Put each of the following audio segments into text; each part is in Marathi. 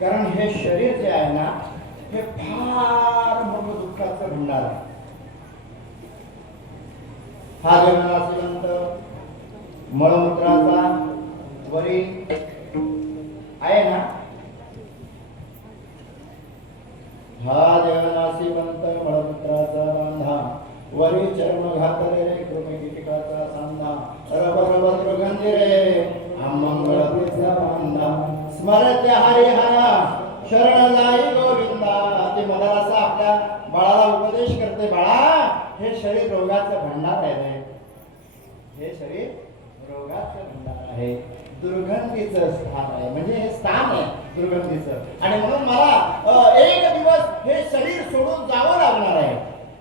कारण हे शरीर जे आहे ना हे फार मोठं दुःखाचं भंडार आहे. हा जगनासिवंत मळमूत्राचा वरी आहे ना, हा जगनासिवंत मळमूत्राचा बांधा वरी चर्म घातले रे कृमिकीटकाचा सांधा रबर दुर्गंधी रे अमंगळतेचा बांधा स्मरते हरिहरा शरण जाई गोविंदा. ते मला असं आपल्या बाळाला उपदेश करते, बाळा हे शरीर रोगाचं भंडार आहे रे, हे शरीर रोगाचं भंडार आहे, दुर्गंधीचं स्थान आहे, म्हणजे हे स्थान आहे दुर्गंधीचं. आणि म्हणून मला एक दिवस हे शरीर सोडून जावं लागणार आहे.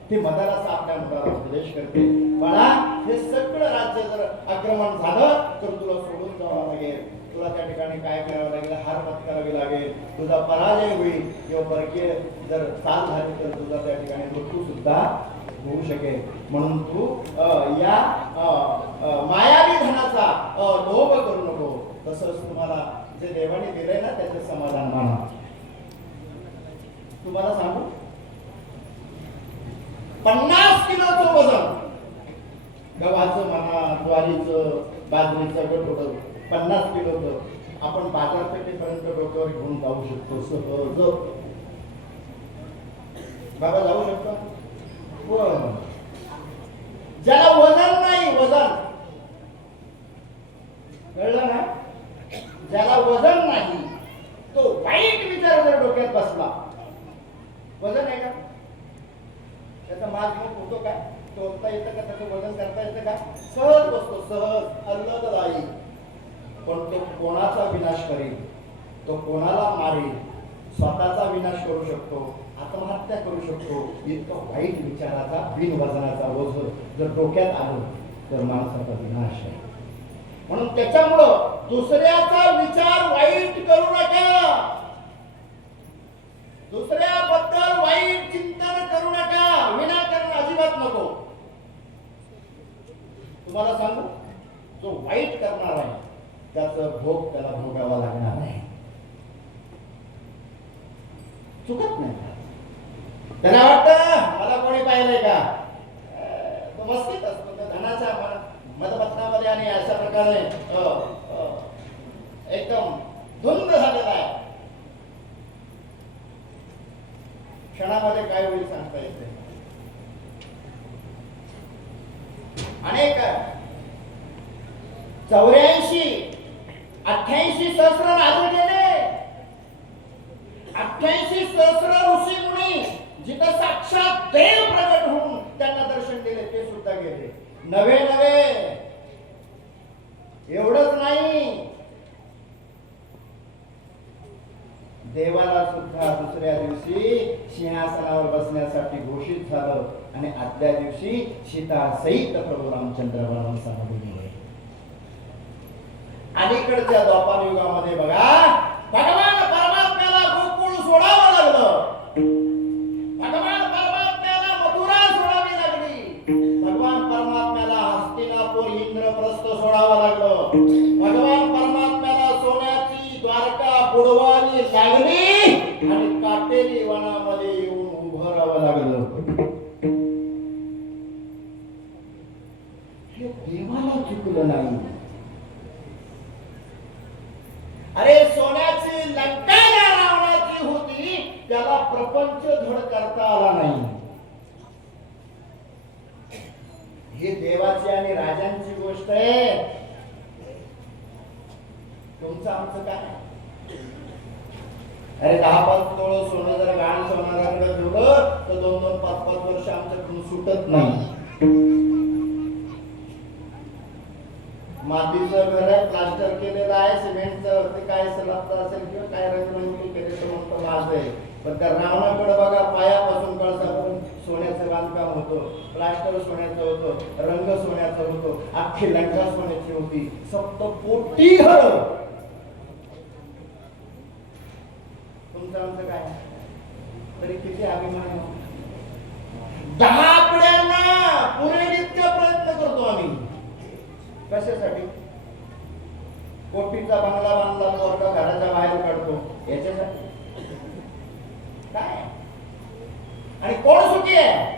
ते मदाराचा आपल्या मुलाला उपदेश करते, बाळा हे सगळं राज्य जर आक्रमण झालं तर तुला सोडून जावं लागेल, तुला त्या ठिकाणी काय करावं लागेल, हार पत्करावी लागेल, तुझा पराजय होईल किंवा परकीय जर चाल झाली तर तुझा त्या ठिकाणी मृत्यू सुद्धा होऊ शकेल. म्हणून तू या मायावी धनाचा लोभ करू नको. तसंच तुम्हाला जे देवाने दिलंय ना त्याचे समाधान माना. तुम्हाला सांगू 50 किलोचं वजन गव्हाचं म्हणा, ज्वारीचं, बाजरीचं गठोडं 50 किलोचं आपण बाजारपेठेपर्यंत डोक्यावर घेऊन जाऊ शकतो सहज. बाबा जाऊ शकतो. ज्याला वजन नाही, वजन कळलं ना, ज्याला वजन नाही तो वाईट विचार जर डोक्यात बसला, वजन आहे का त्याचा माग मग होतो काय, तोलता येतं का, त्याचं वजन करता येतं का, सहज बसतो, सहज अल्लददायी. पण तो कोणाचा विनाश करेल, तो कोणाला मारेल, स्वतःचा विनाश करू शकतो, आत्महत्या करू शकतो. इतकं वाईट विचाराचा बिनवजनाचा ओझ जर डोक्यात आलं तर माणसाचा विनाश आहे. म्हणून त्याच्यामुळं दुसऱ्याचा विचार वाईट करू नका, दुसऱ्याबद्दल वाईट चिंतन करू नका, विनाकारण अजिबात नको. तुम्हाला सांगू, जो वाईट करणार आहे त्याचा भोग त्याला भोगावा लागणार आहे. चुकत नाही. त्याला वाटतं मला कोणी पाहिलंय का, तो मस्तीत असतो धनाच्या मतपत्रामध्ये आणि अशा प्रकारे एकदम धुंद झालेला आहे. क्षणामध्ये काय होईल सांगता येते. अनेक 84-88 सहस्र राजे गेले, 88 सहस्र ऋषी मुनी जिथं साक्षात देव प्रगट होऊन त्यांना दर्शन दिले ते सुद्धा गेले. नवे एवढंच नाही, देवाला सुद्धा दुसऱ्या दिवशी सिंहासनावर बसण्यासाठी घोषित झालं आणि आदल्या दिवशी सीता सहित प्रभू रामचंद्र वनवासामध्ये गेले. अलीकडच्या द्वापार युगामध्ये बघा, भगवान परमात्म्याला गोकुळ सोडावं लागलं, भगवान परमात्म्याला मथुरा सोडावी लागली, भगवान परमात्म्याला हस्तिनापूर इंद्रप्रस्थ सोडावं लागलं, भगवान परमात्म्याला सोन्याची द्वारका बुडवावी लागली आणि काटेरी वनामध्ये येऊन उभं राहावं लागलं. हे देवाला चुकलं नाही. अरे सोन्याची लंका रावणाची होती, त्याला प्रपंच धड करता आला नाही. ही देवाची आणि राजांची गोष्ट आहे. तुमचं आमचं काय. अरे 10-5 तोळ सोनं जर गाण सोनाराकडे ठेवलं तर 2-2, 5-5 वर्ष आमच्याकडून सुटत नाही. मातीचं घर आहे, प्लास्टर केलेलं आहे, सिमेंटचं ते काय सलाबचं असेल किंवा काय रंगरंगोटी केलेलं म्हणतो माझं आहे. पण त्या रावणाकडे बघा, पायापासून कळसापर्यंत सोन्याचं बांधकाम होतं, प्लास्टर सोन्याचं होतं, रंग सोन्याचं होतं, अख्खी लंका सोन्याची होती, सप्तकोटी घर. तुमचं आमचं काय तरी किती अभिमान. 10 पिढ्यांना पुरेल इतका प्रयत्न करतो आम्ही. कशासाठी? कोटीचा बंगला बांधला, पोरगा घराच्या बाहेर काढतो, याच्यासाठी. काय? आणि कोण सुखी आहे?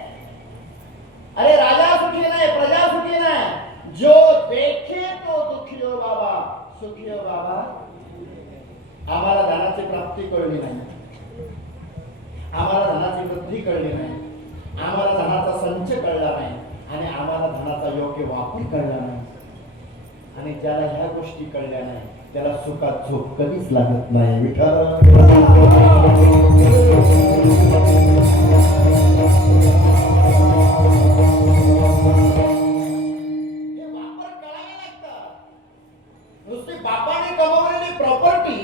अरे राजा सुखी नाही, प्रजा सुखी नाही. जो देखे तो दुखी हो बाबा, सुखी हो बाबा. आम्हाला धनाची प्राप्ती कळली नाही, आम्हाला धनाची वृद्धी कळली नाही, आम्हाला धनाचा संच कळला नाही आणि आम्हाला धनाचा योग्य वापर कळला नाही. आणि ज्याला ह्या गोष्टी कळल्या नाही त्याला सुखात झोप कधीच लागत नाही. विठ्ठल नुसती बापाने कमवलेली प्रॉपर्टी,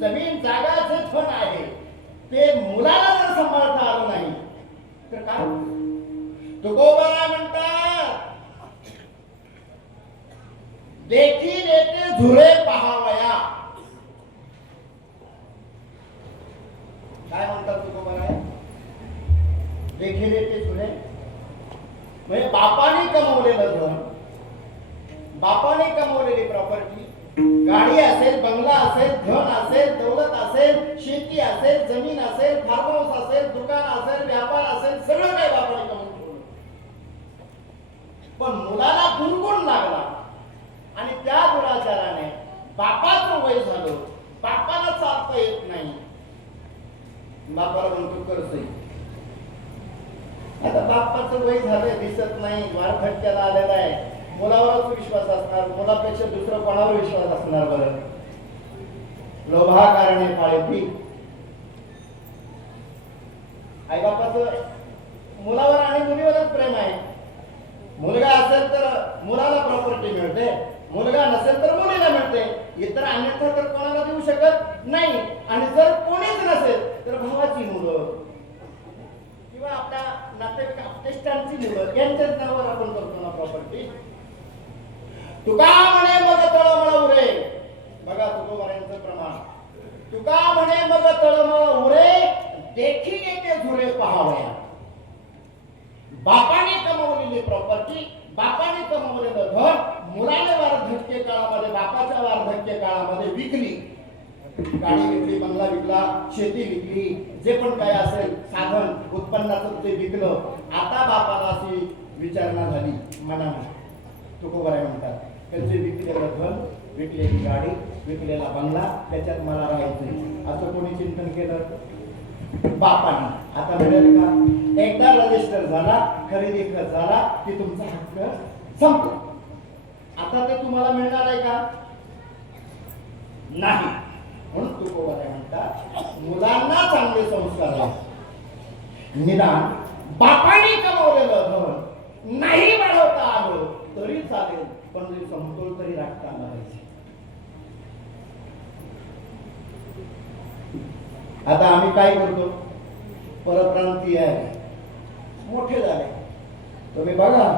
जमीन जागा जे धन आहे ते मुलाला जर सांभाळता आलं नाही तर काय? तुकोबा म्हणतात, देखी देते झुरे पहावया. काय म्हणतात तुकोबा? देखी देते झुरे म्हणजे बापाने कमवलेलं धन, बापाने कमवलेली प्रॉपर्टी, गाडी असेल, बंगला असेल, धन असेल, दौलत असेल, शेती असेल, जमीन असेल, फार्म हाऊस असेल, दुकान असेल, व्यापार असेल, सगळं काही बापाने कमवून ठेवलं. पण मुलाला गुणगुण लागला आणि त्या दुराचाराने बापाचं वय झालं, बापाला चालता येत नाही. बापाला म्हणतो करतोय. आता बापाचं वय झालंय, दिसत नाही, वारखट्याला आलेला आहे. मुलावरच विश्वास असणार, मुलापेक्षा दुसरं कोणावर विश्वास असणार? बरं, लोभा कारणे पाळी. आई बापाचं मुलावर आणि मुलीवरच प्रेम आहे. मुलगा असेल तर मुलाला प्रॉपर्टी मिळते, मुलगा नसेल तर मुलीला मिळते. इतर अन्यथा तर कोणाला देऊ शकत नाही. आणि जर कोणीच नसेल तर भावाची मुलं किंवा आपल्या नातेवाईक आपतेष्टांची मुलं यांच्याच नावावर आपण करतो ना प्रॉपर्टी. तुका म्हणे मग तळमळ उरे. बघा तुकोबारायांचं प्रमाण. तुका म्हणे मग तळमळ उरे, देखी येते झुरे पहावया. बापाने कमवलेली प्रॉपर्टी, बापाने कमवलेलं धन मुलाने वार्धक्य काळामध्ये, बापाच्या वार्धक्य काळामध्ये विकली. गाडी विकली, बंगला विकला, शेती विकली, जे पण काय असेल साधन उत्पन्नाचं ते विकलं. आता बापाला अशी विचारणा झाली मनाने. तुकोबाराय म्हणतात, त्यांचे विकलेलं धन, विकलेली गाडी, विकलेला बंगला, त्याच्यात मला राहायचं असं कोणी चिंतन केलं? बापाने. आता मिळेल का? एकदा रजिस्टर झाला, खरेदी खत झाला की तुमचा हक्क संपला. आता ते तुम्हाला मिळणार आहे का? नाही. म्हणून तुकोबाराय म्हणतात, मुलांना चांगले संस्कार लावा. निदान बापाने कमवलेलं धन नाही वाढवता आलं तरी चालेल, पण समतोल तरी राखता आला पाहिजे. आता आम्ही काय करतो? परप्रांतीय आहे, मोठे झाले. तुम्ही बघा,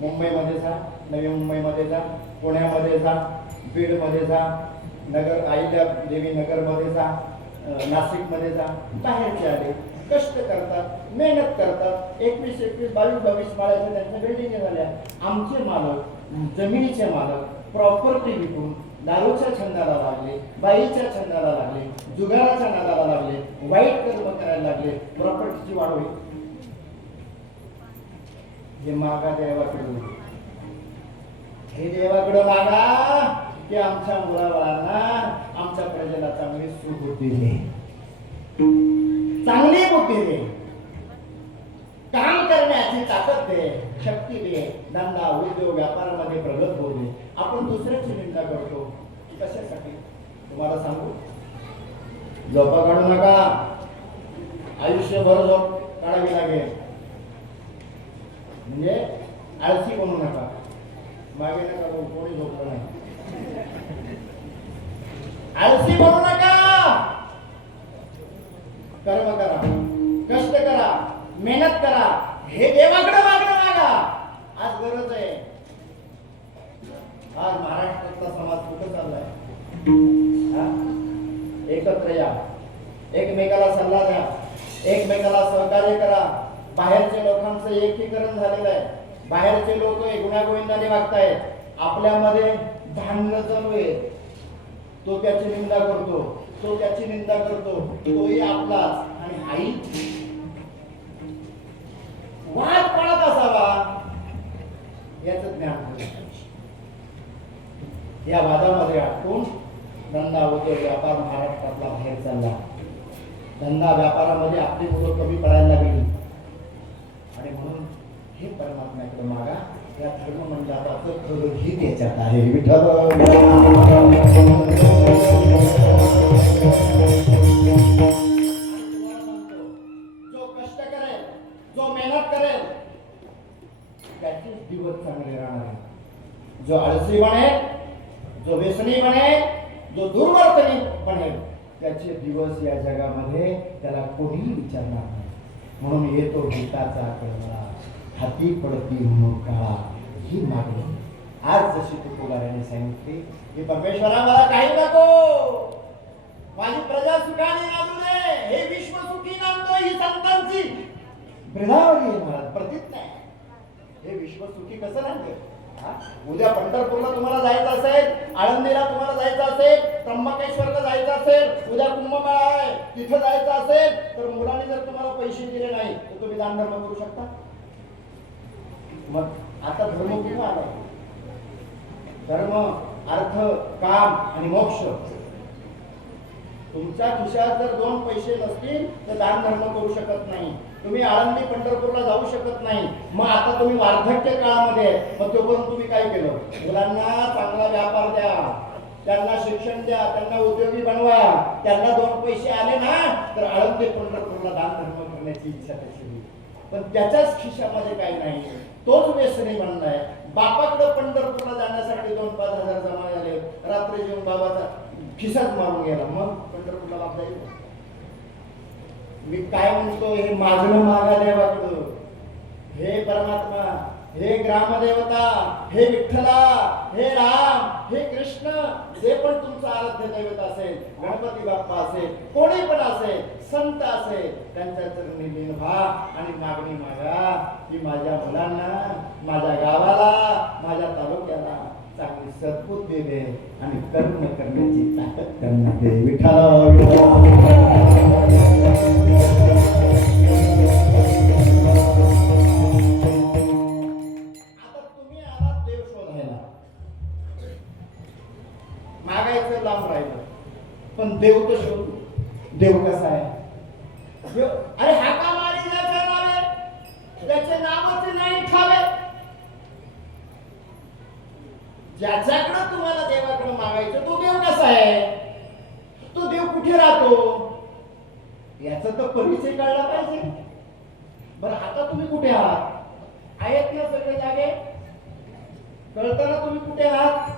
मुंबईमध्ये जा, नवी मुंबईमध्ये जा, पुण्यामध्ये जा, बीडमध्ये जा, नगर अहिल्या देवी नगरमध्ये जा, नाशिकमध्ये जा. बाहेरचे आले, कष्ट करतात, मेहनत करतात. 21, 22, 22 माळ्याच्या त्यांच्या बिल्डिंग झाल्या. आमचे मालक, जमिनीचे मालक प्रॉपर्टी विकून दारूच्या छंदाला लागले, बाईच्या छंदाला लागले, जुगाराच्या नादाला लागले, वाईट कर्म करायला लागले. प्रॉपर्टीची वाढ होईल. हे मागा देवाकडे, हे देवाकडे मागा की आमच्या मुलाबाळांना, आमच्या प्रजेला चांगली सुख होती, चांगली बुद्धी दे, काम करण्याची ताकद दे, शक्ती दे, धंदा उद्योग व्यापारामध्ये प्रगत होऊ दे. आपण दुसऱ्याची निंदा करतो कशासाठी? तुम्हाला सांगू, झोपा काढू नका. आयुष्यभर झोप काढावी लागेल. म्हणजे आळशी बनू नका. मागे नका बोल, कोणी झोपलं नाही. आळशी बनू नका. कर्म करा, कष्ट करा, मेहनत करा. हे देवाकडे मागणं मागा. आज गरज आहे. आज महाराष्ट्रातला समाज कुठे चाललाय? एकत्र या, एकमेकाला सल्ला द्या, एकमेकाला सहकार्य करा. बाहेरच्या लोकांचं एकीकरण झालेलं आहे. बाहेरचे लोक गुण्यागोविंदाने वागतायत. आपल्यामध्ये धान्य चालू आहे, तो त्याची निंदा करतो. तो त्याची निंदा करतो, तोही आपलाच. आणि आई वाद कोणात असावा याच ज्ञान झालं. या वादामध्ये अडकून धंदा उद्योग व्यापार महाराष्ट्रातला बाहेर चालला. धंदा व्यापारामध्ये आपली मुलं कमी पडायला लागली. आणि म्हणून हे परमात्म्याकडे मागा. या धर्म मंडळाचं खरं ही त्याच्यात आहे. विठ्ठल जो कष्ट करेल, जो मेहनत करेल त्याचेच दिवस चांगले राहणार आहे. जो आळसी बनेल, जो व्यसनी बनेल, जो दुर्वर्तनी बनेल त्याचे दिवस या जगामध्ये त्याला कोणीही विचारणार नाही. म्हणून येतो गीताचा कळला, हाती पडती मोकाळा ही मागणी. आज जशी तुकोबाराने सांगितली की परमेश्वरा मला काही नको, माझी प्रजा सुखाने नांदू दे, हे विश्व सुखी नांदतो, ही संतांची ब्रधावली आहे महाराज, प्रतीत नाही. हे विश्व सुखी कसं नांदेल? उद्या पंढरपूरला तुम्हाला जायचं असेल, आळंदीला तुम्हाला जायचं असेल, त्र्यंबकेश्वरला जायचं असेल, उद्या कुंभमेळा आहे तिथं जायचं असेल, तर मुलांनी जर तुम्हाला पैसे दिले नाही तर तुम्ही दान धर्म करू शकता? मग आता धर्म कुठं आला? धर्म, अर्थ, काम आणि मोक्ष. तुमच्या खिशात जर 2 पैसे नसतील तर दान धर्म करू शकत नाही. तुम्ही आळंदी पंढरपूरला जाऊ शकत नाही. मग आता तुम्ही वार्धक्य काळामध्ये, मग तोपर्यंत तुम्ही काय केलं? मुलांना चांगला व्यापार द्या, त्यांना शिक्षण द्या, त्यांना उद्योगी बनवा. त्यांना 2 पैसे आले ना तर आळंदी पंढरपूरला दान धर्म करण्याची इच्छा कशी? पण त्याच्याच खिशामध्ये काही नाही. तोच व्यसनी बनलाय. बापाकडे पंढरपूरला जाण्यासाठी 2-5 हजार जमा झाले, रात्री जेवून बाबाचा खिसाच मारून गेला. मग पंढरपूरला बाप जाईल? मी काय म्हणतो, हे मागणं मागा देवाकडं. हे परमात्मा, हे ग्रामदेवता, हे विठ्ठला, हे राम, हे कृष्ण, जे पण तुमचं आराध्य दैवत असेल, गणपती बाप्पा असेल, कोणी पण असेल, संत असेल, त्यांच्या चरणी लीन व्हा आणि मागणी मागा की माझ्या मुलांना, माझ्या गावाला, माझ्या तालुक्याला चांगली सद्बुद्धी दे आणि कर्म करण्याची ताकद त्यांना दे. विठ्ठल मागायचं लांब राहिलं, पण देव तर शोधू. देव कसा आहे? अरे हाका मारी ज्याच्या नावे, त्याचे नावच नाही ठावे. ज्याच्याकडे तुम्हाला देवाकडे मागायचं तो देव कसा आहे, तो देव कुठे राहतो याचा तर परिचय कळला पाहिजे. बरं, आता तुम्ही कुठे आहात? आहेत ना सगळे जागे? कळताना तुम्ही कुठे आहात?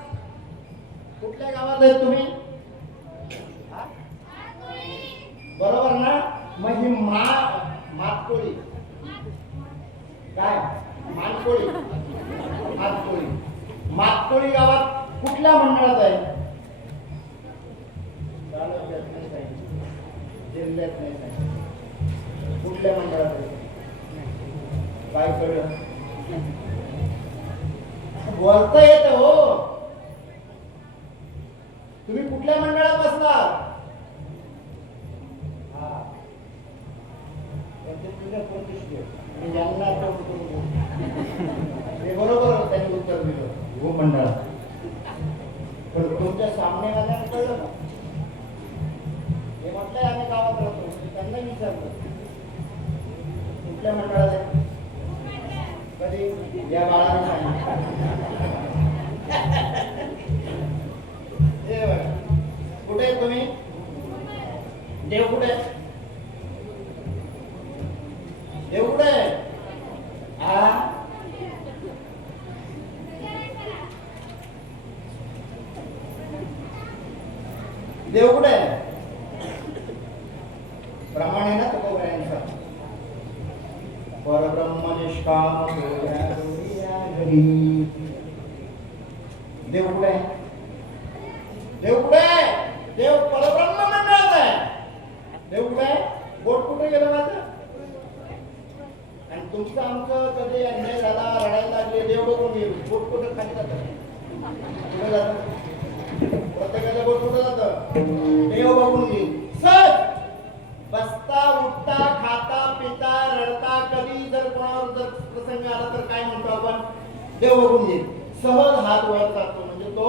कुठल्या गावात आहेत तुम्ही? बरोबर ना? मग ही मातकोळी काय? मानकोळी, मातकोळी. मातकोळी गावात कुठल्या मंडळात आहे? जिल्ह्यात नाही. कुठल्या मंडळात आहे? काय कळलं? बोलता येत हो. तुम्ही कुठल्या मंडळात बसला? बरोबर त्यांनी उत्तर दिलं, हो मंडळात. पण तुमच्या सामनेवाल्याने कळलं ना? हे म्हटलंय आम्ही गावात राहतो. त्यांना विचारलं कुठल्या मंडळात आहे? कधी या बाळाने सांगितलं. कुठे आहे तुम्ही? देव कुठे? देव कुठे? देव कुठे? प्रमाणे ना तुकोबारांचा परब्रह्म निष्काम घरी. देव कुठे? देव कुठे? देव परब्रह्म मंडळात आहे. देव कुठे? बोट कुठे गेलं माझं? आणि तुमचं आमचं कधी अन्याय झाला, रडायला लागले, देव बघून गेलो. बोट कुठे खाली जातं? कुठे जातं? प्रत्येकाचं बोट कुठं जातं? देव बघून घे. सहज हात वर जातो, म्हणजे तो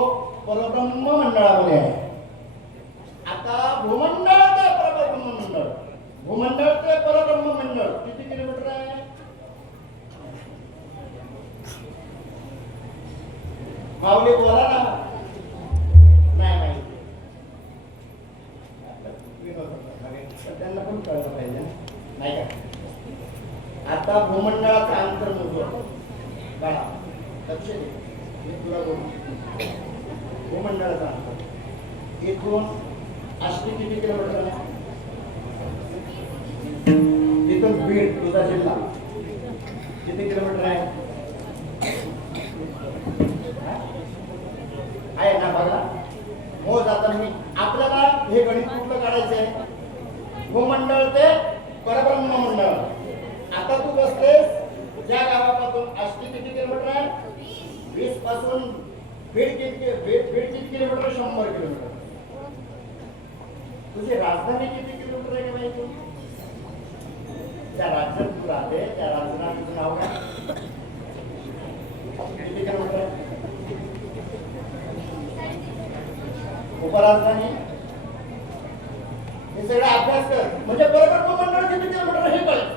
परब्रह्म मंडळामध्ये आहे. आता भूमंडळ ते परब्रह्म मंडळ, भूमंडळ ते परब्रह्म मंडळ किती किलोमीटर आहे? माऊली बोला ना. नाही माहिती, त्यांना पण कळलं पाहिजे नाही का. आता भूमंडळाचं अंतर मोजू बघा, लक्ष दे, मी तुला बोलू. भूमंडळाचं अंतर इथून आष्टी किती किलोमीटर आहे? तिथून बीड तुझा जिल्हा किती किलोमीटर आहे? आहे ना बघा, मोज. आता मी आपल्याला हे गणित कुठलं काढायचं आहे? भूमंडळ ते परब्रह्म मंडळ. आता तू बसतेस ज्या गावापासून आष्टी किती किलोमीटर आहे? 20 पासून बीड किती किलोमीटर? 100 किलोमीटर. तुझी राजधानी किती किलोमीटर आहे माहिती? त्या राज्यात तू राहते त्या राज्याला तुझं नाव काय? किती किलोमीटर आहे? उपराजधानी. हे सगळं अभ्यास कर, म्हणजे बरोबर भूमंडळ किती किलोमीटर हे कळेल.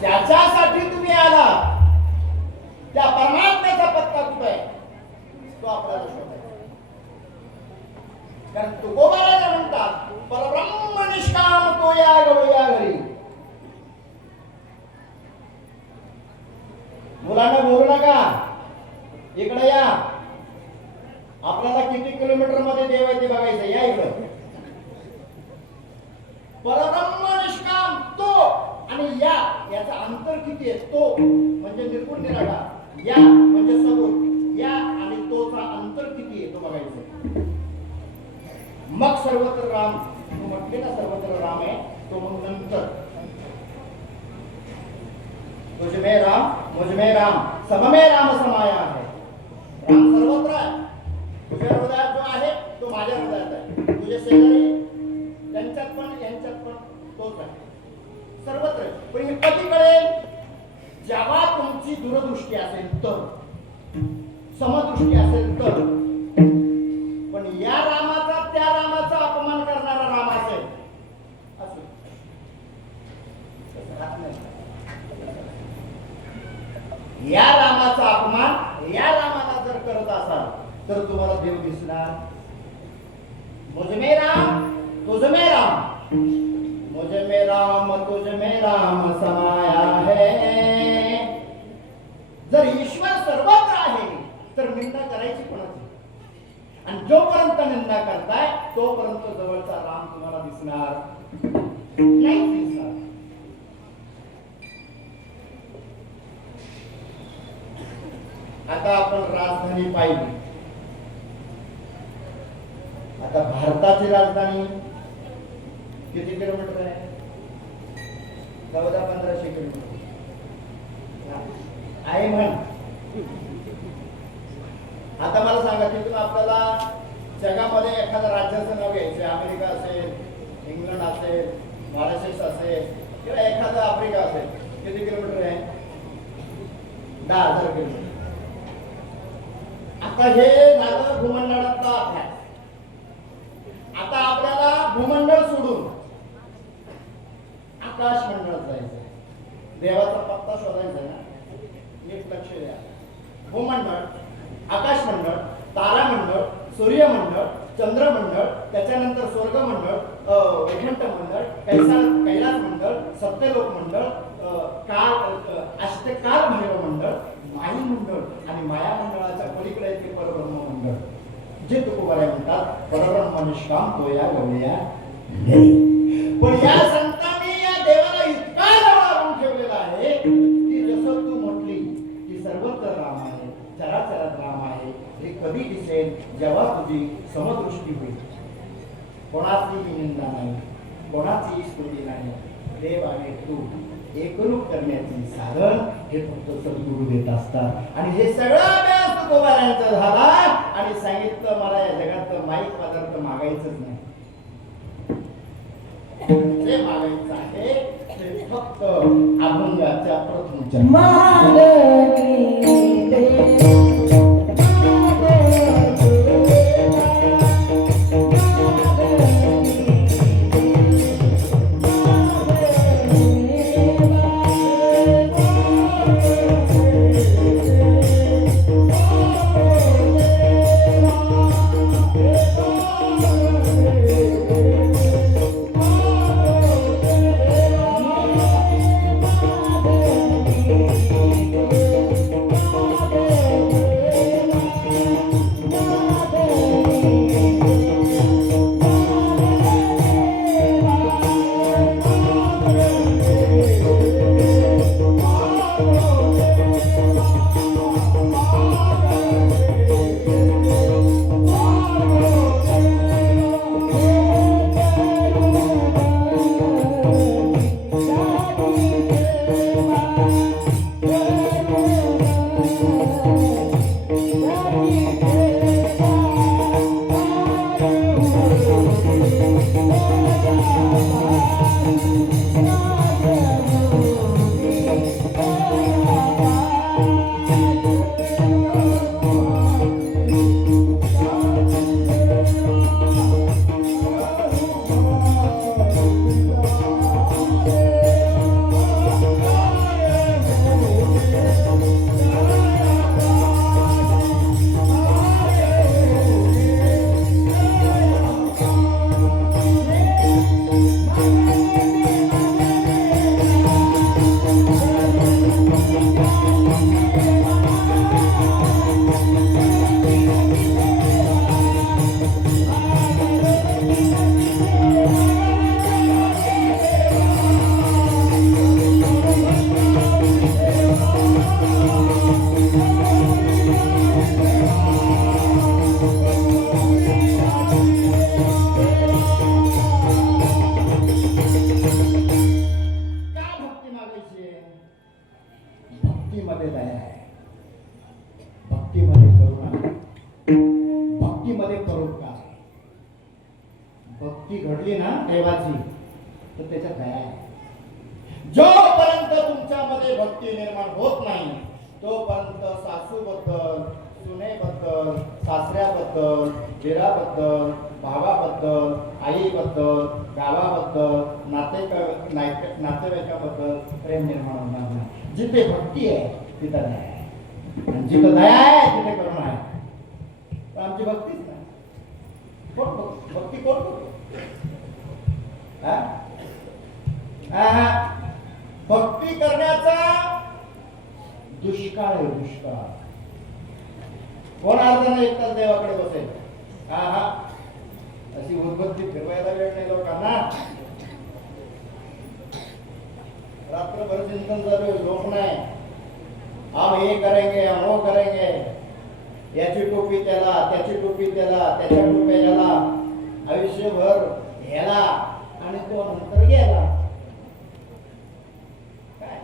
ज्याच्यासाठी तुम्ही आला त्या परमात्म्याचा पत्ता कुठे आहे तो आपल्याला शोधायचा. कारण तुकोबाराजा म्हणतात परब्रह्म निष्काम तो या गवळ्या घरी. मुलांना बोलू नका, इकडे या. आपल्याला किती किलोमीटर मध्ये देव आहे ते बघायचं. या इकडे. परब्रह्म निष्काम तो आणि या याचा अंतर किती आहे? तो म्हणजे निर्गुण निराकार, या म्हणजे सगुण, या आणि तोचा अंतर किती आहे तो बघायचं. मग सर्वत्र राम, तू म्हटले ना सर्वत्र राम आहे, तो मग नंतर तुझ में राम मुझ में राम सब में राम समाया है. राम सर्वत्र आहे. तुझ्या हृदयात जो आहे तो माझ्या हृदयात आहे. तुझे शेजारी त्यांच्यात पण यांच्यात पण तोच आहे. सर्वत्र. पण हे कधी कळेल? जेव्हा तुमची दूरदृष्टी असेल तर, समदृष्टी असेल तर. पण या रामाचा त्या रामाचा अपमान करणारा राम असेल असेल या रामाचा अपमान या रामाला जर करत असाल तर तुम्हाला देव दिसणार. मुझ में राम तुझ में राम, मुझ में राम तुझ में राम समाया है. जर ईश्वर सर्वत्र आहे तर निंदा करायची कोणाची? आणि जोपर्यंत निंदा करताय तोपर्यंत जवळचा राम तुम्हाला दिसणार नाही. दिसणार. आता आपण राजधानी पाहिली. आता भारताची राजधानी किती किलोमीटर आहे? 1400-1500 किलोमीटर आहे म्हण. आता मला सांगा, तिथून आपल्याला जगामध्ये एखाद्या राज्याचं नाव घ्यायचं. अमेरिका असेल, इंग्लंड असेल, मॉरिशस असेल किंवा एखादा आफ्रिका असेल. किती किलोमीटर आहे? 10,000 किलोमीटर. आता हे झालं भूमंडळाचा अभ्यास. आता आपल्याला भूमंडळ सोडून आकाश मंडळात जायचं. देवाचा पत्ता शोधायचा ना. नीट लक्ष द्या. भूमंडळ, आकाश मंडळ, तारामंडळ, सूर्यमंडळ, चंद्रमंडळ, त्याच्यानंतर स्वर्गमंडळ, वैकुंठ मंडळ, कैलास मंडळ, सत्यलोक मंडळ, अष्टकाल भैरव मंडळ, माई मंडळ आणि माया मंडळाच्या पलीकडे ते परब्रह्म मंडळ, जे तुकोबाराय म्हणतात परब्रह्म निष्काम तो या गवळ्या घरी. पण या संतांनी या देवाला इतका जवळ ठेवलेला आहे की जसं तू म्हटली की सर्वत्र राम आहे, चराचरात राम आहे. हे कधी दिसेल? जेव्हा तुझी समदृष्टी होईल. कोणाचीही निंदा नाही, कोणाचीही स्तुती नाही. देव आणि तू एकरूप करण्याचे साधन हे फक्त सद्गुरू देत असतात. आणि हे सगळं अभ्यास तुकोबारायांचा झाला आणि सांगितलं मला या जगात माईक पदार्थ मागायचंच नाही. जे मागायचं आहे असे फक्त अभंगाच्या प्रथम चरण. भक्तीमध्ये दया आहे, भक्तीमध्ये करुणा आहे, भक्तीमध्ये परोपकार आहे. भक्ती घडली ना देवाची तर त्याच्यात दया आहे. जोपर्यंत तुमच्यामध्ये भक्ती निर्माण होत नाही तोपर्यंत सासूबद्दल, सुनेबद्दल, सासऱ्याबद्दल, दिराबद्दल, भावाबद्दल, आईबद्दल, गावाबद्दल, नातेवाईकाबद्दल प्रेम निर्माण होणार नाही. जिथे भक्ती आहे तिथं दया आहे, आणि जिथं दया आहे तिथे करुणा आहे. पण आमची भक्तीच नाही. भक्ती कोण करतो? भक्ती करण्याचा दुष्काळ आहे, दुष्काळ. कोण अर्ध नाही एकटाच देवाकडे बसेल. अशी उद्बत्ती फिरवायला वेळ नाही लोकांना. रात्रभर चिंतन चालू आहे, झोप नाही. हम हे करेंगे, हम वो करेंगे. याची टोपी त्याला, त्याची टोपी त्याला, त्याच्या टोप्या याला, आयुष्यभर ह्याला आणि तो नंतर गेला. काय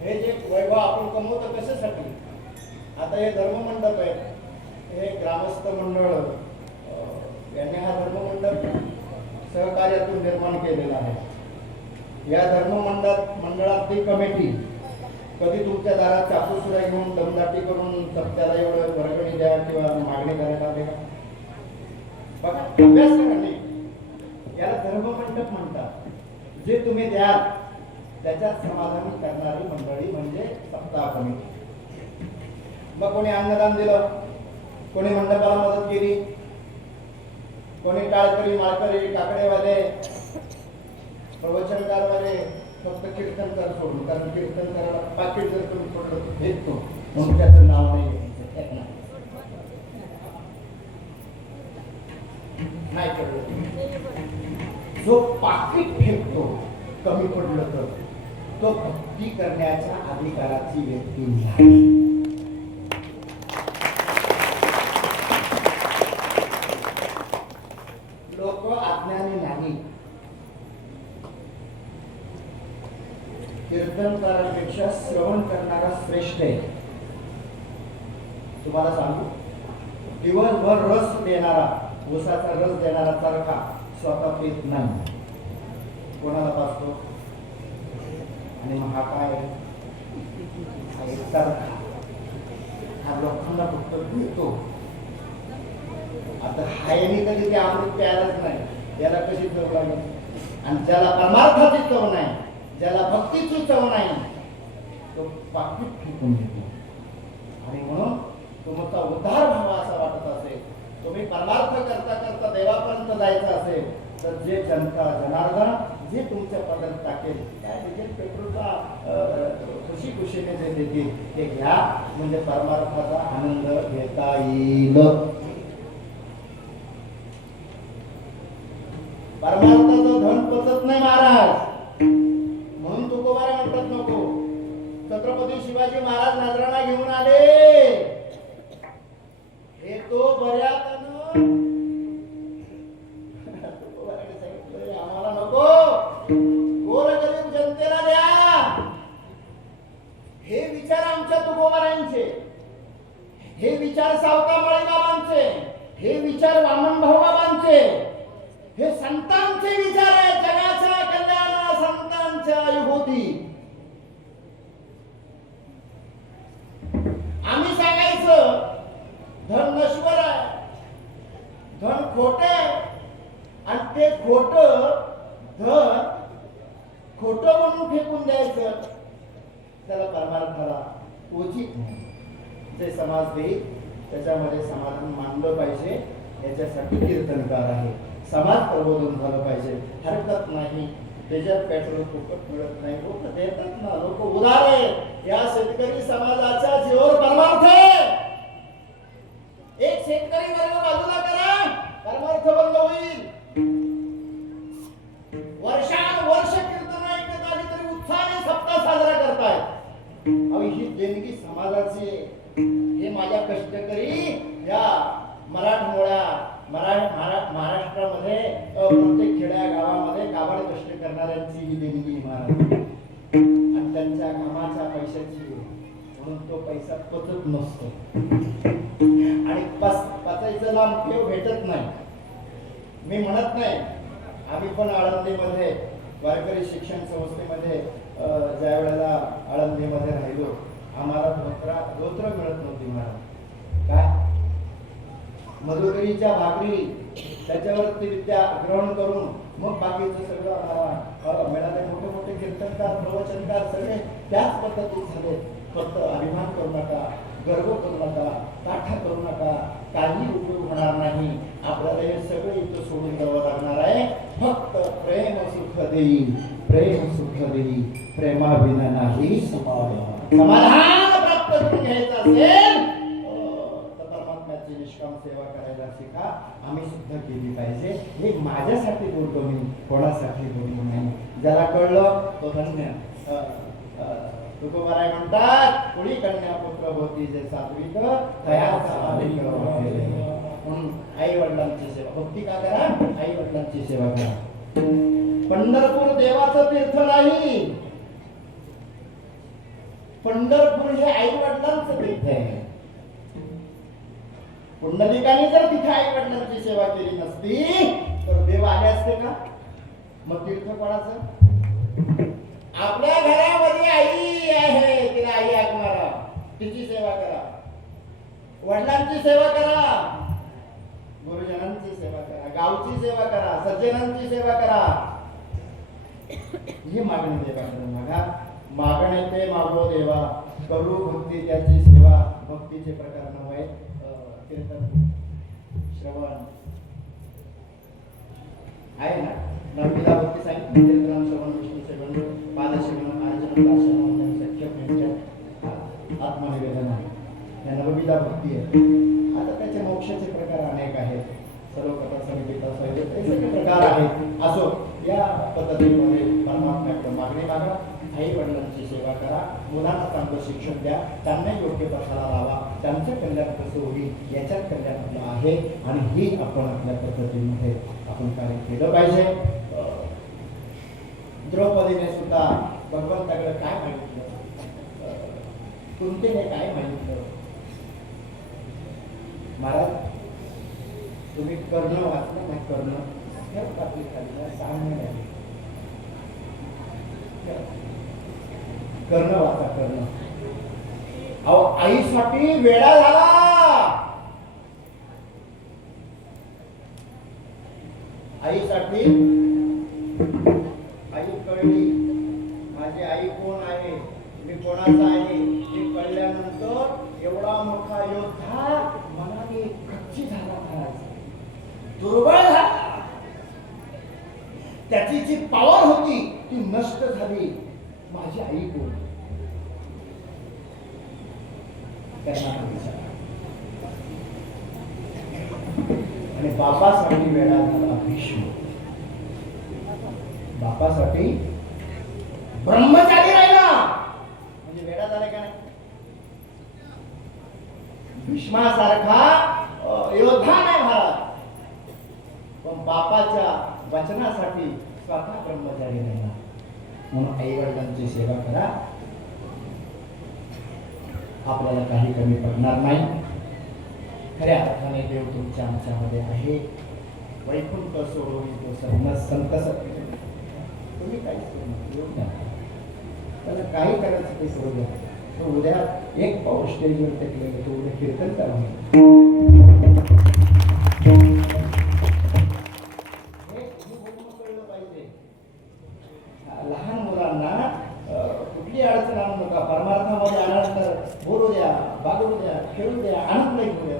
हे जे वैभव आपण कमवतो कशासाठी? आता हे धर्ममंडप आहे, हे ग्रामस्थ मंडळ यांनी हा धर्ममंडप सहकार्यातून निर्माण केलेला आहे. या मंडळातली कमिटी कधी तुमच्या दारात चाकू सुद्धा घेऊन दमदाटी करून सत्याला एवढं वर्गणी द्या किंवा मागणी करायला आले का? बघा, अभ्यास करणे याला धर्ममंडप म्हणतात. जे तुम्ही द्याल त्याच्यात समाधानी करणारी मंडळी म्हणजे सप्ताह कमिटी. मग कोणी अन्नदान दिलं, कोणी मंडपाला मदत केली, कोणी टाळकरी, माळकरी, काकडेवाले, प्रवचनकारवाले फक्त कीर्तनकार सोडून. कारण कीर्तन करायला पाकिट जर तुम्ही सोडलं भेटतो म्हणून त्याचं नाव नाही कळलं. जो पाकिट फेकतो कमी पडलं तर तो भक्ती करण्याच्या अधिकाराची व्यक्ती नाही. लोक अज्ञानी नाही. कीर्तनकारांपेक्षा श्रवण करणारा श्रेष्ठ आहे. तुम्हाला सांगू, दिवसभर रस देणारा, ऊसाचा रस देणारा चरखा स्वतः पेत नाही. कोणाला पाचतो? आणि मग हा काय हा एकसारखा हा लोकांना फक्त भेटतो. आता हायनी कधी ते अमृत प्यायलाच नाही, त्याला कशी चव लागेल? आणि ज्याला परमार्थाची चव नाही, ज्याला भक्तीची चव नाही, तो पाकीट फेकून देतो. आणि म्हणून तुमचा उद्धार व्हावा असं वाटत असेल, तुम्ही परमार्थ करता करता देवापर्यंत जायचं असेल, तर जे जनता जनार्दन जे तुमच्या पदर टाकेल, काय देखील पेट्रोलचा खुशी खुशीने जे देतील ते घ्या, म्हणजे परमार्थाचा आनंद घेता येईल. परमार्थाचं धन पचत नाही महाराज, म्हणून तुकोबारा म्हणतात नको. छत्रपती शिवाजी महाराज नजराणा घेऊन आले, हे तो बऱ्यात आम्हाला नको, गोरगरीब जनतेला द्या. हे विचार आमच्या तुकोबारांचे, हे विचार सावतामाळी बाबांचे, हे विचार वामन भाऊ बाबांचे, हे संतांचे विचार आहे. जगाच्या कल्याण संतांच्या युगोती. आम्ही सांगायचं धन नश्वर आहे, धन खोट आहे, आणि ते खोट धन खोट म्हणून फेकून द्यायचं, त्याला परमार्थाला उचित नाही. जे समाज देईल त्याच्यामध्ये समाधान मानलं पाहिजे, याच्यासाठी कीर्तनकार आहे. समाज प्रबोधन झालं पाहिजे, हरकत नाही. त्याच्यात पेट्रोल फुकट मिळत नाही, लोक देतात ना, लोक उदार आहे. या शेतकरी समाजाच्या जीवावर परमार्थ आहे. एक शेतकरी वर्ग बाजूला करा, परमार्थ बंद होईल. वर्षानुवर्ष कीर्तन ऐकत आली तरी उत्साहाने सप्ताह साजरा करतायत. ही देणगी समाजाची. हे माझ्या कष्टकरी या मराठमोळ्या महाराष्ट्रामध्ये प्रत्येक खेड्या गावामध्ये काबाड कष्ट करणाऱ्यांची ही देणगी महाराज, आणि त्यांच्या कामाच्या पैशाची. म्हणून तो पैसा पचत नसतो, आणि पचायचं लांब ठेव भेटत नाही. मी म्हणत नाही, आम्ही पण आळंदीमध्ये वारकरी शिक्षण संस्थेमध्ये ज्या वेळेला आळंदीमध्ये राहिलो, आम्हाला धोत्र मिळत नव्हती महाराज. काय मधुकरीच्या भाकरी, त्याच्यावरती विद्या ग्रहण करून मग बाकीचं सगळं आम्हाला मिळाले. मोठे मोठे कीर्तनकार प्रवचनकार सगळे त्याच पद्धतीत झाले. फक्त अभिमान करू नका, गर्व करू नका, काठा करू नका, काही उपयोग होणार नाही. आपल्याला हे सगळे इथं सोडून द्यावं लागणार आहे. फक्त प्रेम सुख देईल, प्रेम सुख देईल, प्रेमाविना नाही समाधान प्राप्त करून घ्यायचं असेल तर परमात्म्याची निष्काम सेवा करायला शिका. आम्ही सुद्धा केली पाहिजे. हे माझ्यासाठी बोलतो मी, कोणासाठी बोलतो नाही. ज्याला कळलं तो धन्य. तुकोबाराय म्हणतात, कुणी कन्या पुत्र होती जे सात्विक तयाचा अधिक. म्हणून आई वडिलांची सेवा, भक्ती का करा, आई वडिलांची सेवा करा. पंढरपूर देवाचं तीर्थ नाही, पंढरपूर हे आई वडिलांचं तीर्थ आहे. पुंडलिकाने जर तिथे आई वडिलांची सेवा केली नसती तर देव आले असते का? मग तीर्थ कोणाचं? आपल्या घरामध्ये आई आहे, तिला आई ऐकणारा, तिची सेवा करा. वडिलांची सेवा करा, गुरुजनांची सेवा करा, गावची सेवा करा, सज्जनांची सेवा करा. ही मागणी देवाकडे मागा. मागणे ते मागो देवा, करू भक्ती त्याची सेवा. भक्तीचे प्रकार नव्हे, कीर्तन, श्रवण आहे ना. नववीला भक्ती सांगितली, कीर्तन, श्रवण, विष्णू सेवन, पादसेवन, आचरण, दासन, सख्य, आत्मनिवेदन आहे. या नववीला भक्ती आहे. आता त्याचे मोक्षाचे प्रकार अनेक आहेत. सर्व कथा समितीचा सगळे प्रकार आहेत. असो, या पद्धतीमध्ये परमात्म्याकडे मागणी मागा. आई वडिलांची सेवा करा, मुलांना चांगलं शिक्षण द्या, त्यांना योग्य पथाला लावा. त्यांचं कल्याण कसं होईल याच्यात कल्याण आपलं आहे, आणि ही आपण आपल्या पद्धतीमध्ये आपण कार्य केलं पाहिजे. द्रौपदीने सुद्धा भगवंताकडे काय मागितलं, कुंतीने काय मागितलं? महाराज, तुम्ही कर्ण वाचलं नाही? कर्ण आपली खाली सामान्य कर्ण वाचा कर्ण. अहो आईसाठी वेडा झाला. आईसाठी आई कळली माझी आई कोण आहे, मी कोणाचा आहे हे कळल्यानंतर एवढा मोठा योद्धा मनाने कच्ची झाला, दुर्बळ झाला. त्याची जी पॉवर होती ती नष्ट झाली. माझी आई कोण? आणि बापासाठी वेळा झाला भीष्म. बापासाठी ब्रह्मचारी राहिला म्हणजे वेळा झाला का नाही? भीष्मासारखा योद्धा नाही भारत, पण बापाच्या वचनासाठी स्वतः ब्रह्मचारी राहिला. म्हणून आई वडिलांची सेवा करा, आपल्याला काही कमी पडणार नाही. खऱ्या अर्थाने देव तुमच्या आमच्यामध्ये आहे. वैकुंठ सोडून तो संत तुम्ही काहीच त्याला काही करायचं ते सोडू द्या. तो उद्या एक पाऊस स्टेजवर टेकलेलं, तो उद्या कीर्तन करा. लहान मुलांना कुठली अडचण आणू नका. परमार्थामध्ये आणाल तर बोलू द्या, बागडू द्या, खेळू द्या, आनंद घेऊ द्या.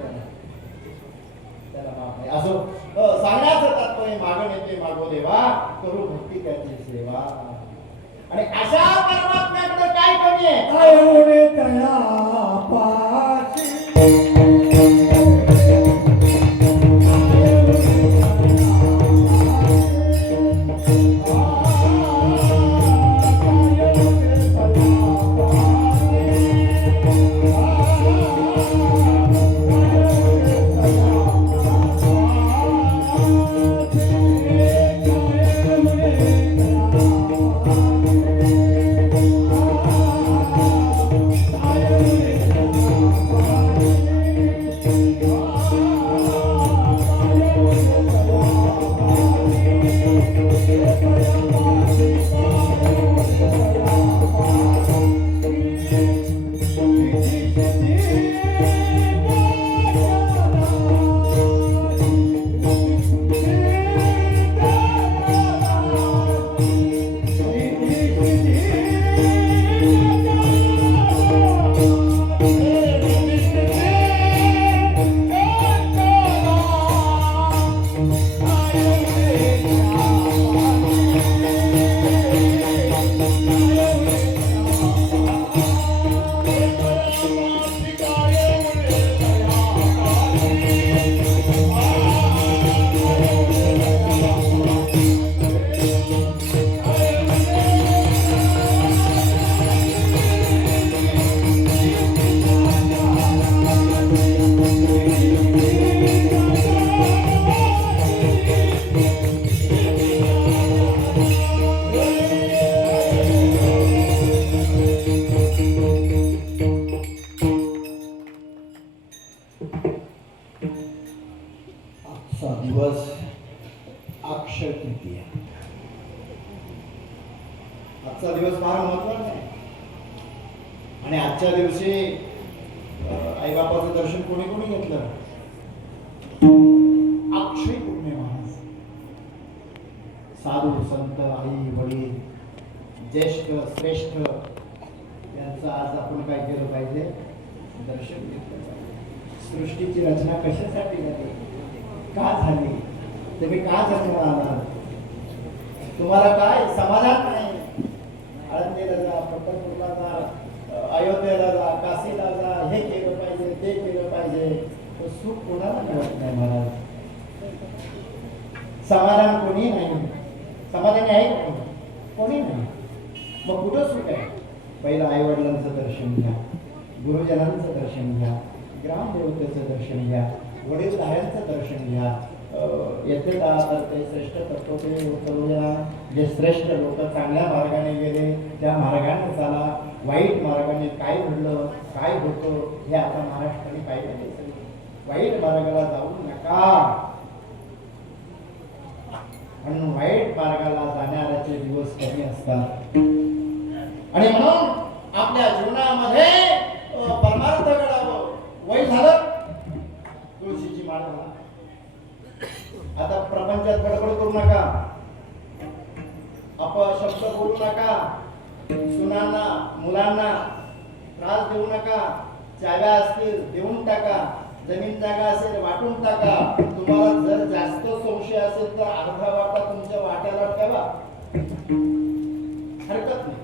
त्याला माफ नाही असो सांगण्याचं तात्पर्य मागण येते मागो देवा, करू भक्ती त्याची सेवा. आणि अशा परमात्म्याकडे काय कमी आहे? आजचा दिवस फार महत्वाचा आहे. आणि आजच्या दिवशी आई बापाचं दर्शन कोणी कोणी घेतलं? अक्षय पुण्य माणूस, साधू संत, आई वडील, ज्येष्ठ श्रेष्ठ यांचं आज आपण काय केलं पाहिजे? दर्शन घेतलं पाहिजे. सृष्टीची रचना कशासाठी झाली, का झाली, तुम्ही का जन्माला आलात, तुम्हाला काय समाधान नाही? आळंदीला जा, पंढरपूरला जा, अयोध्येला जा, काशीला जा, हे केलं पाहिजे, ते केलं पाहिजे, तर सुख कोणाला मिळत नाही महाराज. समाधान कोणी नाही. समाधानी आहे कोणी नाही. मग कुठं सुख आहे? पहिलं आई वडिलांचं दर्शन घ्या, गुरुजनांचं दर्शन घ्या, ग्रामदेवतेचं दर्शन घ्या, वडीलधाऱ्यांचं दर्शन घ्या. येथे तर ते श्रेष्ठ तत्वते उत्तरोजना, जे श्रेष्ठ लोक चांगल्या मार्गाने गेले त्या मार्गाने चाला. वाईट मार्गाने काय घडलं, काय होतं हे आता महाराष्ट्राने पाहिजे. वाईट मार्गाला जाऊ नका. म्हणून वाईट मार्गाला जाणाऱ्याचे दिवस कमी असतात. आणि म्हणून आपल्या जीवनामध्ये परमार्थ घडावं, वय झालं तुळशीची माळ घाला. आता प्रपंचात बडबड करू नका, अपशब्द बोलू नका, सुनांना मुलांना त्रास देऊ नका. जागा असतील देऊन टाका, जमीन जागा असेल वाटून टाका. तुम्हाला जर जास्त संशय असेल तर अर्धा वाटा तुमच्या वाट्याला ठेवा, हरकत नाही.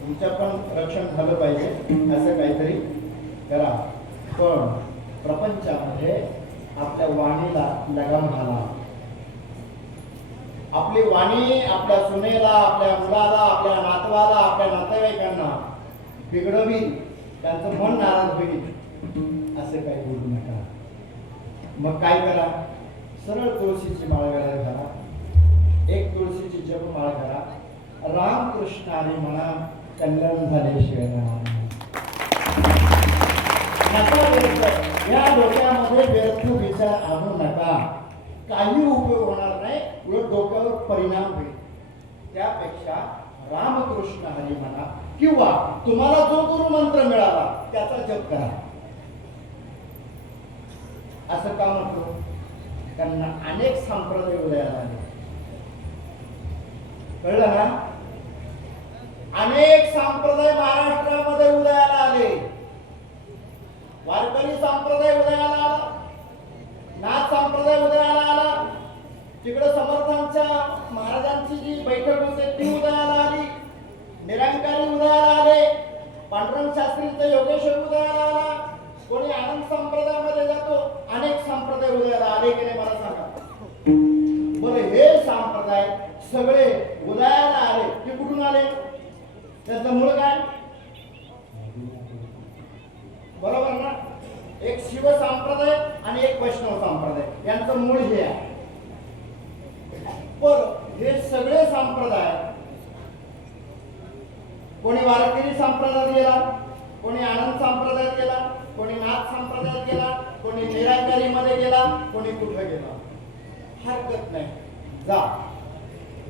तुमच्या पण रक्षण झालं पाहिजे असं काहीतरी करा. पण प्रपंचामध्ये आपल्या वाणीला लगाम घाला. आपली वाणी आपल्या सुनेला, आपल्या मुलाला, आपल्या नातवाला, आपल्या नातेवाईकांना बिघडवी, त्यांचं मन नाराज होईल असं काही बोलू नका. मग काय करा, सरळ तुळशीची माळ घाला, एक तुळशीची जपमाळ करा. रामकृष्ण हरी म्हणा, कल्याण झाले शिवाय. या डोक्यामध्ये व्यर्थ विचार आणू नका, काही उपयोग होणार नाही, उलट डोक्यावर परिणाम होईल. त्यापेक्षा रामकृष्ण हरी म्हणा किंवा तुम्हाला जो गुरु मंत्र मिळाला त्याचा जप करा. असं का म्हणतो, कारण अनेक संप्रदाय उदयाला आले. कळलं ना? अनेक संप्रदाय महाराष्ट्रामध्ये उदयाला आले. वारकरी संप्रदाय उदयाला आला, नाथ संप्रदाय उदयाला आला, तिकडे समर्थांच्या महाराजांची जी बैठक होते ती उदयाला आली, निरंकारी उदयाला आले, पांडुरंग शास्त्रींचा योगेश्वर उदयाला आला, कोणी आनंद संप्रदायामध्ये जातो. अनेक संप्रदाय उदयाला आले की नाही मला सांगा बरं. हे संप्रदाय सगळे उदयाला आले, ते कुठून आले? त्याचं मूळ काय? बरोबर ना? एक शिव संप्रदाय आणि एक वैष्णव संप्रदाय यांचं मूळ हे आहे. पण हे सगळे संप्रदाय, कोणी वारकरी संप्रदायात गेला, कोणी आनंद संप्रदायात गेला, कोणी नाथ संप्रदायात गेला, कोणी निराकारी मध्ये गेला, कोणी कुठे गेला, हरकत नाही, जा.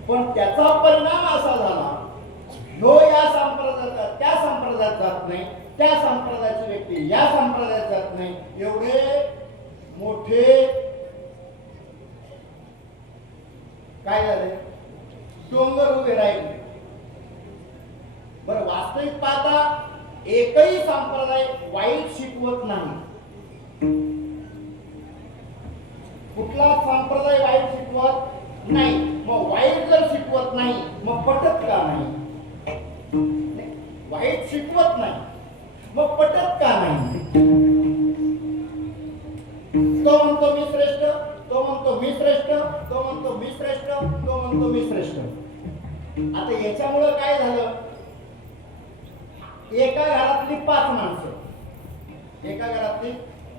पण त्याचा परिणाम असा झाला, जो या संप्रदायात त्या संप्रदायात जात नाही, त्या संप्रदायाची व्यक्ती या संप्रदायात जात नाही, एवढे मोठे काय झाले, डोंगर उभे राहिले. बरं, वास्तविक पाहता एकही संप्रदाय वाईट शिकवत नाही. कुठला संप्रदाय वाईट शिकवत नाही. मग वाईट जर शिकवत नाही मग पटत का नाही? वाईट शिकवत नाही मग पटत का नाही? तो म्हणतो मी श्रेष्ठ, तो म्हणतो मी श्रेष्ठ, तो म्हणतो मी श्रेष्ठ, तो म्हणतो मी श्रेष्ठ. आता याच्यामुळे काय झालं, एका घरातली 5 माणसं, एका घरातली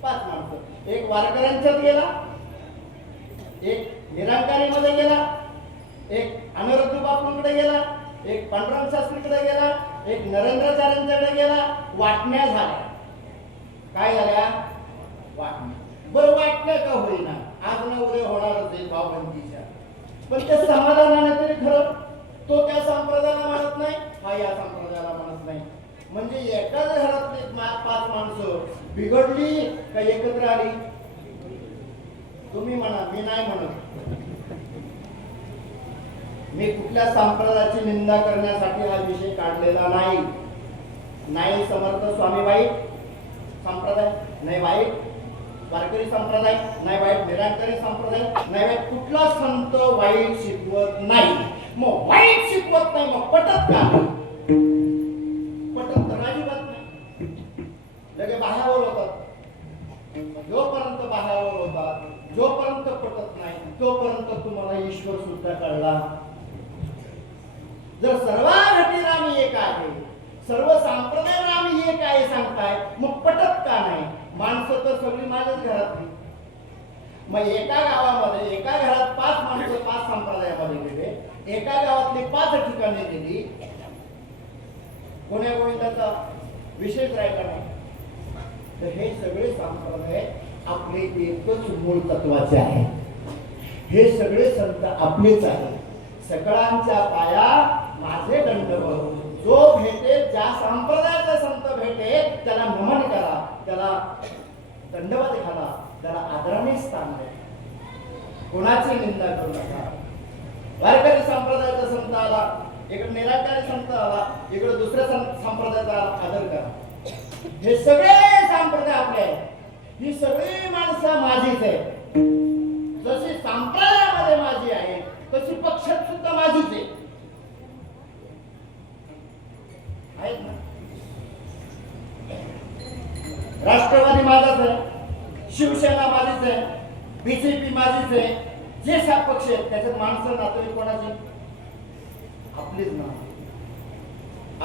5 माणसं, एक वारकऱ्यांच्यात गेला, एक निराकारी मध्ये गेला, एक अनिरुद्ध बापूंकडे गेला, एक पांडुरंग शास्त्रीकडे गेला, एक नरेंद्राचार्यांच्याकडे गेला. वाटण्या झाल्या. काय झाल्या? वाटण्या. बरं, वाटण्या का होईना, आज ना उद्या होणारच आहे भावबंदीच्या. पण त्या समाधानाने तरी खरं तो त्या संप्रदायाला म्हणत नाही, हा या संप्रदायाला म्हणत नाही. म्हणजे एकाच घरातली 5 माणसं बिघडली का एकत्र आली? तुम्ही म्हणा, मी नाही म्हणत. मी कुठल्या संप्रदायाची निंदा करण्यासाठी हा विषय काढलेला नाही. नाही समर्थ स्वामी वाईट संप्रदाय, नाही वाईट वारकरी संप्रदाय, नाही वाईट निराकारी संप्रदाय, नाही वाईट कुठला संत वाईट शिकवत नाही. मग वाईट शिकवत नाही मग पटत का? पटत तर अजिबात नाही. लगे बाह्यावर होतात. जोपर्यंत बाह्यावर होतात, जोपर्यंत पटत नाही तोपर्यंत तुम्हाला ईश्वर सुद्धा कळला. जर सर्वांसाठी राम एक आहे, सर्व संप्रदाय राम एक आहे सांगताय, मग पटत का नाही? माणसं तर सगळी माझ्याच घरातली. मग एका गावामध्ये एका घरात 5 माणसं 5 संप्रदायामध्ये गेले, एका गावातली 5 ठिकाणी गेली, कोण्या गोविंदाचा विशेष राहिला नाही. तर हे सगळे संप्रदाय आपले एकच मूळ तत्वाचे आहे. हे सगळे संत आपलेच आहेत. सकळांच्या पाया माझे दंडवत, जो भेटेल, ज्या संप्रदायाचा संत भेटेल त्याला नमन करा, त्याला दंडवत घाला, त्याला आदराने स्थान द्या, कोणाची निंदा करू नका. वारकरी संप्रदायाचा संत आला, इकडे निराकारी संत आला, इकडे दुसऱ्या संप्रदायाचा आदर करा. हे सगळे संप्रदाय आपले आहेत, ही सगळी माणसं माझीच आहे. जशी संप्रदायामध्ये माझी आहे तशी पक्षात सुद्धा माझीच आहे. आहेत ना? राष्ट्रवादी माझाच आहे, शिवसेना माझीच आहे, बीजेपी माझीच आहे. जे 7 पक्ष आहेत त्याच्यात माणसं नातेवाईक कोणाची? आपलीच ना,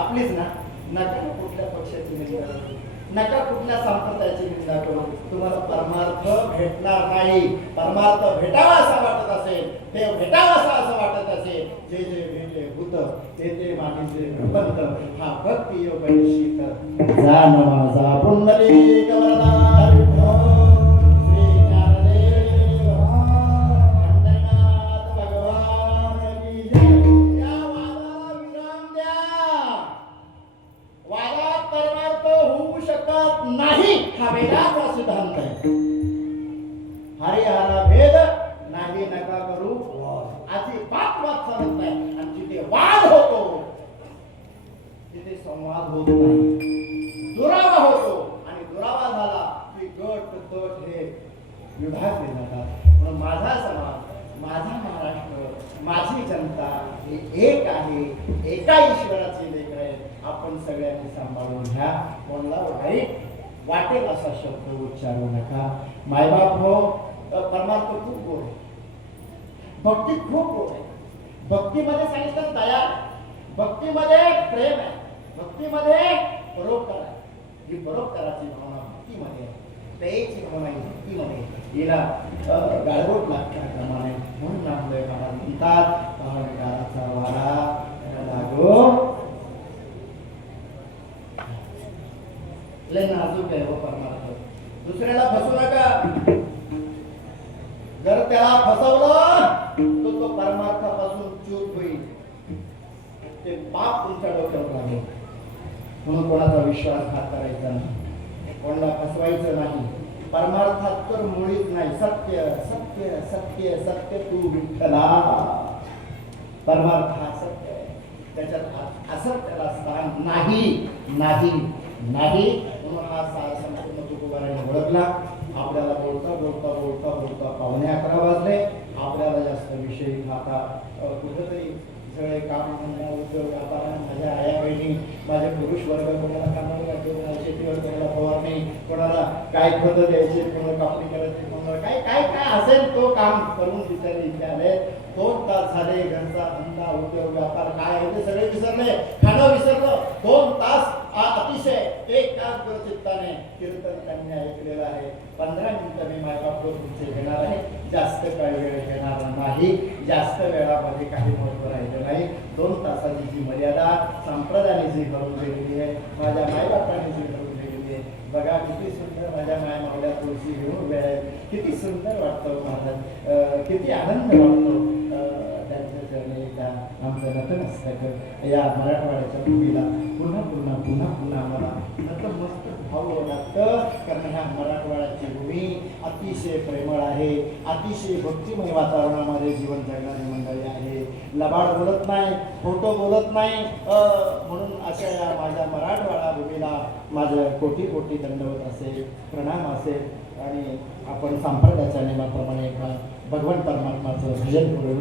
आपलीच ना. नका कुठल्या पक्षाची निंदा करू, नका कुठल्या संप्रदायाची निंदा करू. तुम्हाला परमार्थ भेटणार नाही. परमार्थ भेटावा असं वाटत असेल, देव भेटावा असं वाटत असेल, जे जे भेटे भूत ते ते मानिसे पंत, हा भक्ती योग शीत जा नमाजा पुंडलिक वरदा विठ्ठल श्री ज्ञानदेव पंढरीनाथ भगवान की जय. या वादाला विराम द्या. वादात परमार्थ होऊ शकत नाही हा वेदाचा सिद्धांत आहे. हरिहरा भेद नाही नका करू, अजिबात वाद चालत नाही. आणि जिथे वाद होतो तिथे संवाद होत नाही, दुरावा होतो. आणि दुरावा झाला की गट तट हे विभागले जातात. म्हणून माझा समाज, माझा महाराष्ट्र, माझी जनता ही एक आहे, एका ईश्वराची लेकरं आहे. आपण सगळ्यांनी सांभाळून घ्या. कोणाला वाईट वाटेल असा शब्द उच्चारू नका. मायबाप हो, परमार्थ खूप गोड आहे, भक्ती खूप गोड आहे. भक्तीमध्ये सांगितलं दया, भक्तीमध्ये प्रेम आहे, भक्तीमध्ये परोपकार आहे. ही परोपकाराची भावना भक्तीमध्ये आहे, दयेची भावना ही भक्तीमध्ये. हिला गाळगोट लागल्याप्रमाणे म्हणून आपले महाराज म्हणतात, अहंकाराचा वारा लागो लय नाजूक आहे. हो परमार्थ, दुसऱ्याला फसू नका. जर त्याला फसवलं तर तो परमार्थापासून च्यूत होईल, ते पाप तुमच्या डोक्यावर लागेल. म्हणून कोणाचा विश्वासघात करायचा नाही, कोणाला फसवायचं नाही. परमार्थात तर मुळीच नाही. सत्य सत्य सत्य सत्य तू विठ्ठला. परमार्थ हा सत्य आहे, त्याच्यात असत्याला स्थान नाही नाही नाही. म्हणून हा सार संपूर्ण तुकोबाराने ओळखला. आपल्याला बोलता बोलता बोलता बोलता 11:15 वाजले. आपल्याला जास्त विषय आता कुठंतरी सगळे काम धंदा उद्योग व्यापार, माझ्या आया बहिणी, माझे पुरुष वर्ग, कोणाला कामाला लागतो, कोणाला शेतीवर, कोणाला फवारणी, कोणाला काय खतं द्यायचे, कोणाला कापणी करायची, कोणाला काय काय काय असेल तो काम करून विचारले. इथे आले 2 तास झाले. घरचा धंदा उद्योग व्यापार काय आहे ते सगळे विसरले, खाणं विसरलं. 2 तास अतिशय एकाग्रचित्ताने कीर्तन त्यांनी ऐकलेलं आहे. 15 मिनिटं मी मायबापवर तुमचे घेणार आहे, जास्त काही वेळ घेणार नाही. जास्त वेळामध्ये काही महत्व राहिलं नाही. 2 तासाची जी मर्यादा संप्रदायाने जी करून दिलेली आहे, माझ्या मायबापाने जी करून दिलेली आहे. बघा किती सुंदर माझ्या माय मावल्या तुळशी घेऊन वेळ आहे. किती सुंदर वाटतं महाराज, किती आनंद वाटतो त्यांच्या चरणी एकदा आमचं नतमस्तक या मराठवाड्याच्या भूमीला पुन्हा पुन्हा पुन्हा पुन्हा आम्हाला नतमस्तक व्हावं लागतं. कारण ह्या मराठवाड्याची भूमी अतिशय प्रेमळ आहे, अतिशय भक्तिमय वातावरणामध्ये जीवन जगणारी मंडळी आहे. लबाड बोलत नाही, खोटं बोलत नाही. म्हणून अशा या माझ्या मराठवाडा भूमीला माझं कोटी कोटी दंडवत असेल, प्रणाम असेल. आणि आपण संप्रदायाच्या नियमाप्रमाणे भगवान परमात्माचं भजन करू.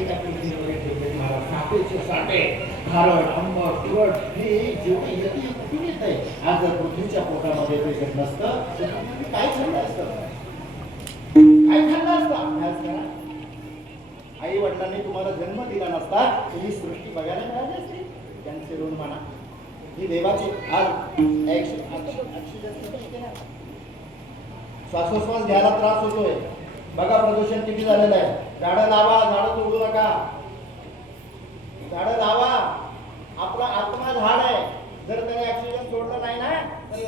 एका पिढीमध्ये ठेवले महाराज साठेचे साठे खारट आंबट तुरट हे जेवढी येते कुठून येत आहे. आज जर पृथ्वीच्या पोटामध्ये ते जर नसतं तर तुम्ही काय खाल्लं असतं, काय खाल्लं असतं. अभ्यास करा. आई वडिलांनी तुम्हाला जन्म दिला नसता तुम्ही सृष्टी बघायला मिळाली असते. त्यांचे ऋण म्हणा. ही देवाची आज श्वासोश्वास घ्यायला त्रास होतोय. बघा प्रदूषण किती झालेलं आहे. झाडं लावा, झाडं तोडू नका. झाडं लावा. आपला आत्मा झाड आहे. जर त्याने ऑक्सिजन सोडलं नाही ना तर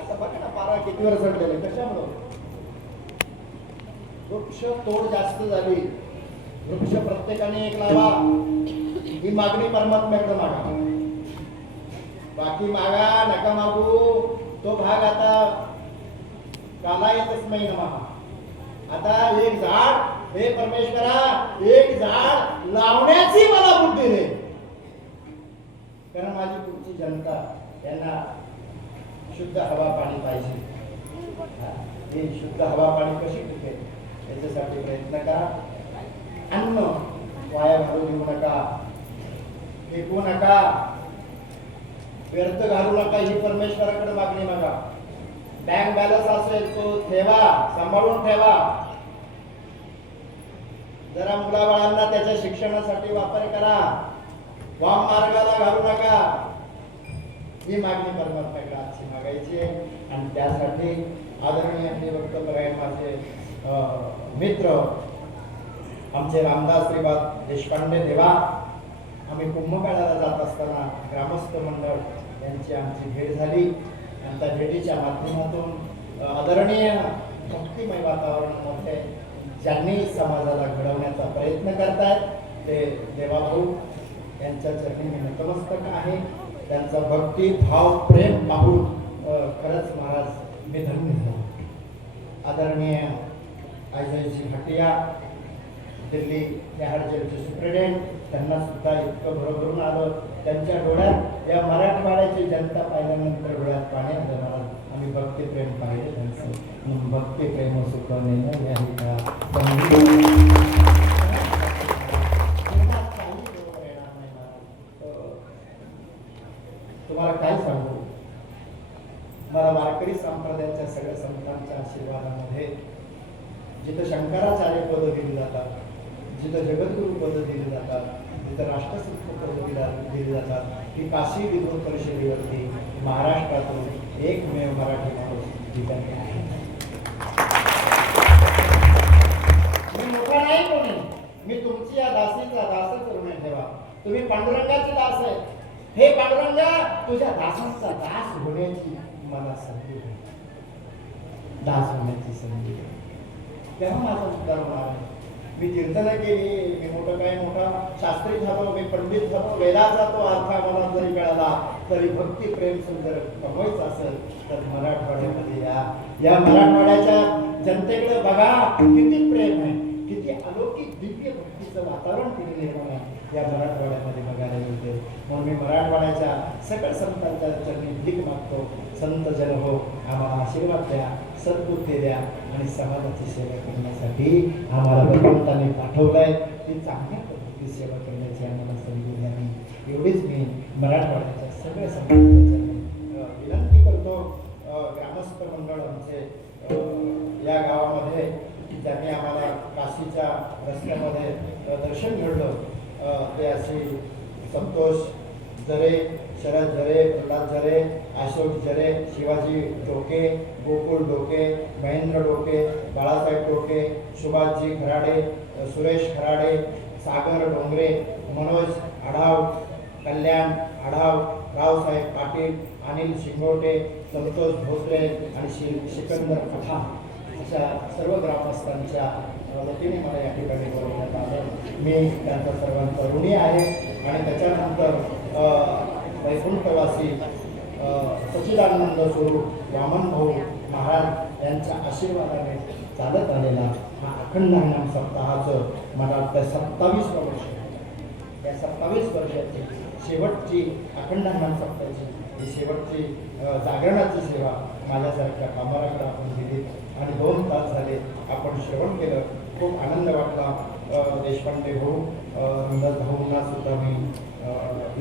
आता बघा ना पारा किती वर चढलेले. कशामुळे वृक्ष तोड जास्त झाली. वृक्ष प्रत्येकाने एक लावा. ही मागणी परमात्म्याकडे मागा. बाकी मागा नका मागू. तो भाग आता कालाय तस्मै नमः. आता एक झाड हे परमेश्वरा एक झाड लावण्याची मला बुद्धी दे. कारण माझी पुढची जनता यांना शुद्ध हवा पाणी पाहिजे. ही शुद्ध हवा पाणी कशी टिकेल याच्यासाठी प्रयत्न करा. अन्न वाया घालू देऊ नका, फेकू नका, व्यर्थ घालू नका. ही परमेश्वराकडे मागणी मागा. बँक बॅलन्स असेल तो ठेवा, सांभाळून ठेवा. जरा मुलाबाळांना त्याच्या शिक्षणासाठी वापर करा. वाम मार्गाला घालू नका. ही मागणी परमात्म्याकडे आजची मागायची आहे. आणि त्यासाठी आदरणीय आपले वक्तव्य आहे माझे मित्र आमचे रामदास श्रीपाद देशपांडे देवा. आम्ही कुंभमेळ्याला जात असताना ग्रामस्थ मंडळ यांची आमची भेट झाली. आणि त्या भेटीच्या माध्यमातून आदरणीय भक्तिमय वातावरणामध्ये ज्यांनी समाजाला घडवण्याचा प्रयत्न करतायत ते देवाभाऊ यांच्या चरणी मी नतमस्तक आहे. त्यांचा भक्ती भाव प्रेम पाहून खरंच महाराज मी धन्य झालो. आदरणीय अजयजी भाटिया दिल्ली तिहार जेलचे सुप्रिटेंडेंट त्यांना सुद्धा इतकं भरभरून आलं. त्यांच्या डोळ्यात या मराठवाड्याची जनता पाहिल्यानंतर डोळ्यात पाणी आलं. महाराज आम्ही भक्ती प्रेम पाहिले त्यांचं. भक्ती प्रेम सुखवणे तुम्हाला काय सांगू. मला वारकरी संप्रदायाच्या सगळ्या संतांच्या आशीर्वादामध्ये जिथं शंकराचार्य पद दिली जातात, जिथं जगद्गुरु पद दिली जातात, जिथं राष्ट्रसंत पद दिली जातात, ती काशी विद्वत परिषदेवरती महाराष्ट्रातून एकमेव मराठी माणूस ठिकाणी आहे. मी मोठा नाही कोणी. मी तुमची या दासीचा दासच ऋण ठेवा. तुम्ही पांडुरंगाचे दास आहे. हे पांडुरंगा तुझ्या दासांचा दास होण्याची मला संधी आहे. दास होण्याची संधी तेव्हा माझा उद्धार होणार आहे. मी कीर्तनं केली, मी मोठा शास्त्री झालो, मी पंडित झालो, वेदात जातो, अर्था मला जरी मिळाला तरी भक्ती प्रेम सुंदर कमवायचं असेल तर मराठवाड्यामध्ये या मराठवाड्याच्या जनतेकडे बघा किती प्रेम आहे, किती अलौकिक दिव्य भक्तीचं वातावरण तिने निर्माण आहे या मराठवाड्यामध्ये बघायला मिळते. म्हणून मी मराठवाड्याच्या सकळ संतांच्या चरणी भीक मागतो. संत जन हो, आम्हाला आशीर्वाद द्या, सद्बुद्धी द्या आणि समाजाची सेवा करण्यासाठी आम्हाला भगवंताने पाठवलंय. ती चांगल्या पद्धतीची सेवा करण्याची आम्हाला संधी द्यावी एवढीच मी मराठवाड्याच्या सगळ्या समाजाच्या विनंती करतो. ग्रामस्थ मंडळ आमचे या गावामध्ये ज्यांनी आम्हाला काशीच्या रस्त्यामध्ये दर्शन घडलं ते असे संतोष जरे, शरद जरे, प्रल्हाद जरे, अशोक जरे, शिवाजी डोके, गोकुळ डोके, महेंद्र डोके, बाळासाहेब डोके, सुभाषजी खराडे, सुरेश खराडे, सागर डोंगरे, मनोज आढाव, कल्याण आढाव, रावसाहेब पाटील, अनिल शिंगोटे, संतोष भोसले आणि सिकंदर पठाण अशा सर्व ग्रामस्थांच्या वतीने मला या ठिकाणी बोलवण्यात आलं. मी त्यांचा सर्वांचा ऋणी आहे. आणि त्याच्यानंतर वैकुंठवासी सच्चिदानंद स्वरूप वामन भाऊ महाराज यांच्या आशीर्वादाने चालत आलेला हा अखंड हरिनाम सप्ताहाचं मला वाटतं 27वं वर्ष. या 27 वर्षाची शेवटची अखंड हरिनाम सप्ताहाची ही शेवटची जागरणाची सेवा माझ्यासारख्या कामगाराकडे आपण दिली आणि 2 तास झाले आपण श्रवण केलं. खूप आनंद वाटला. देशपांडे भाऊ, रंगत भाऊंना सुद्धा मी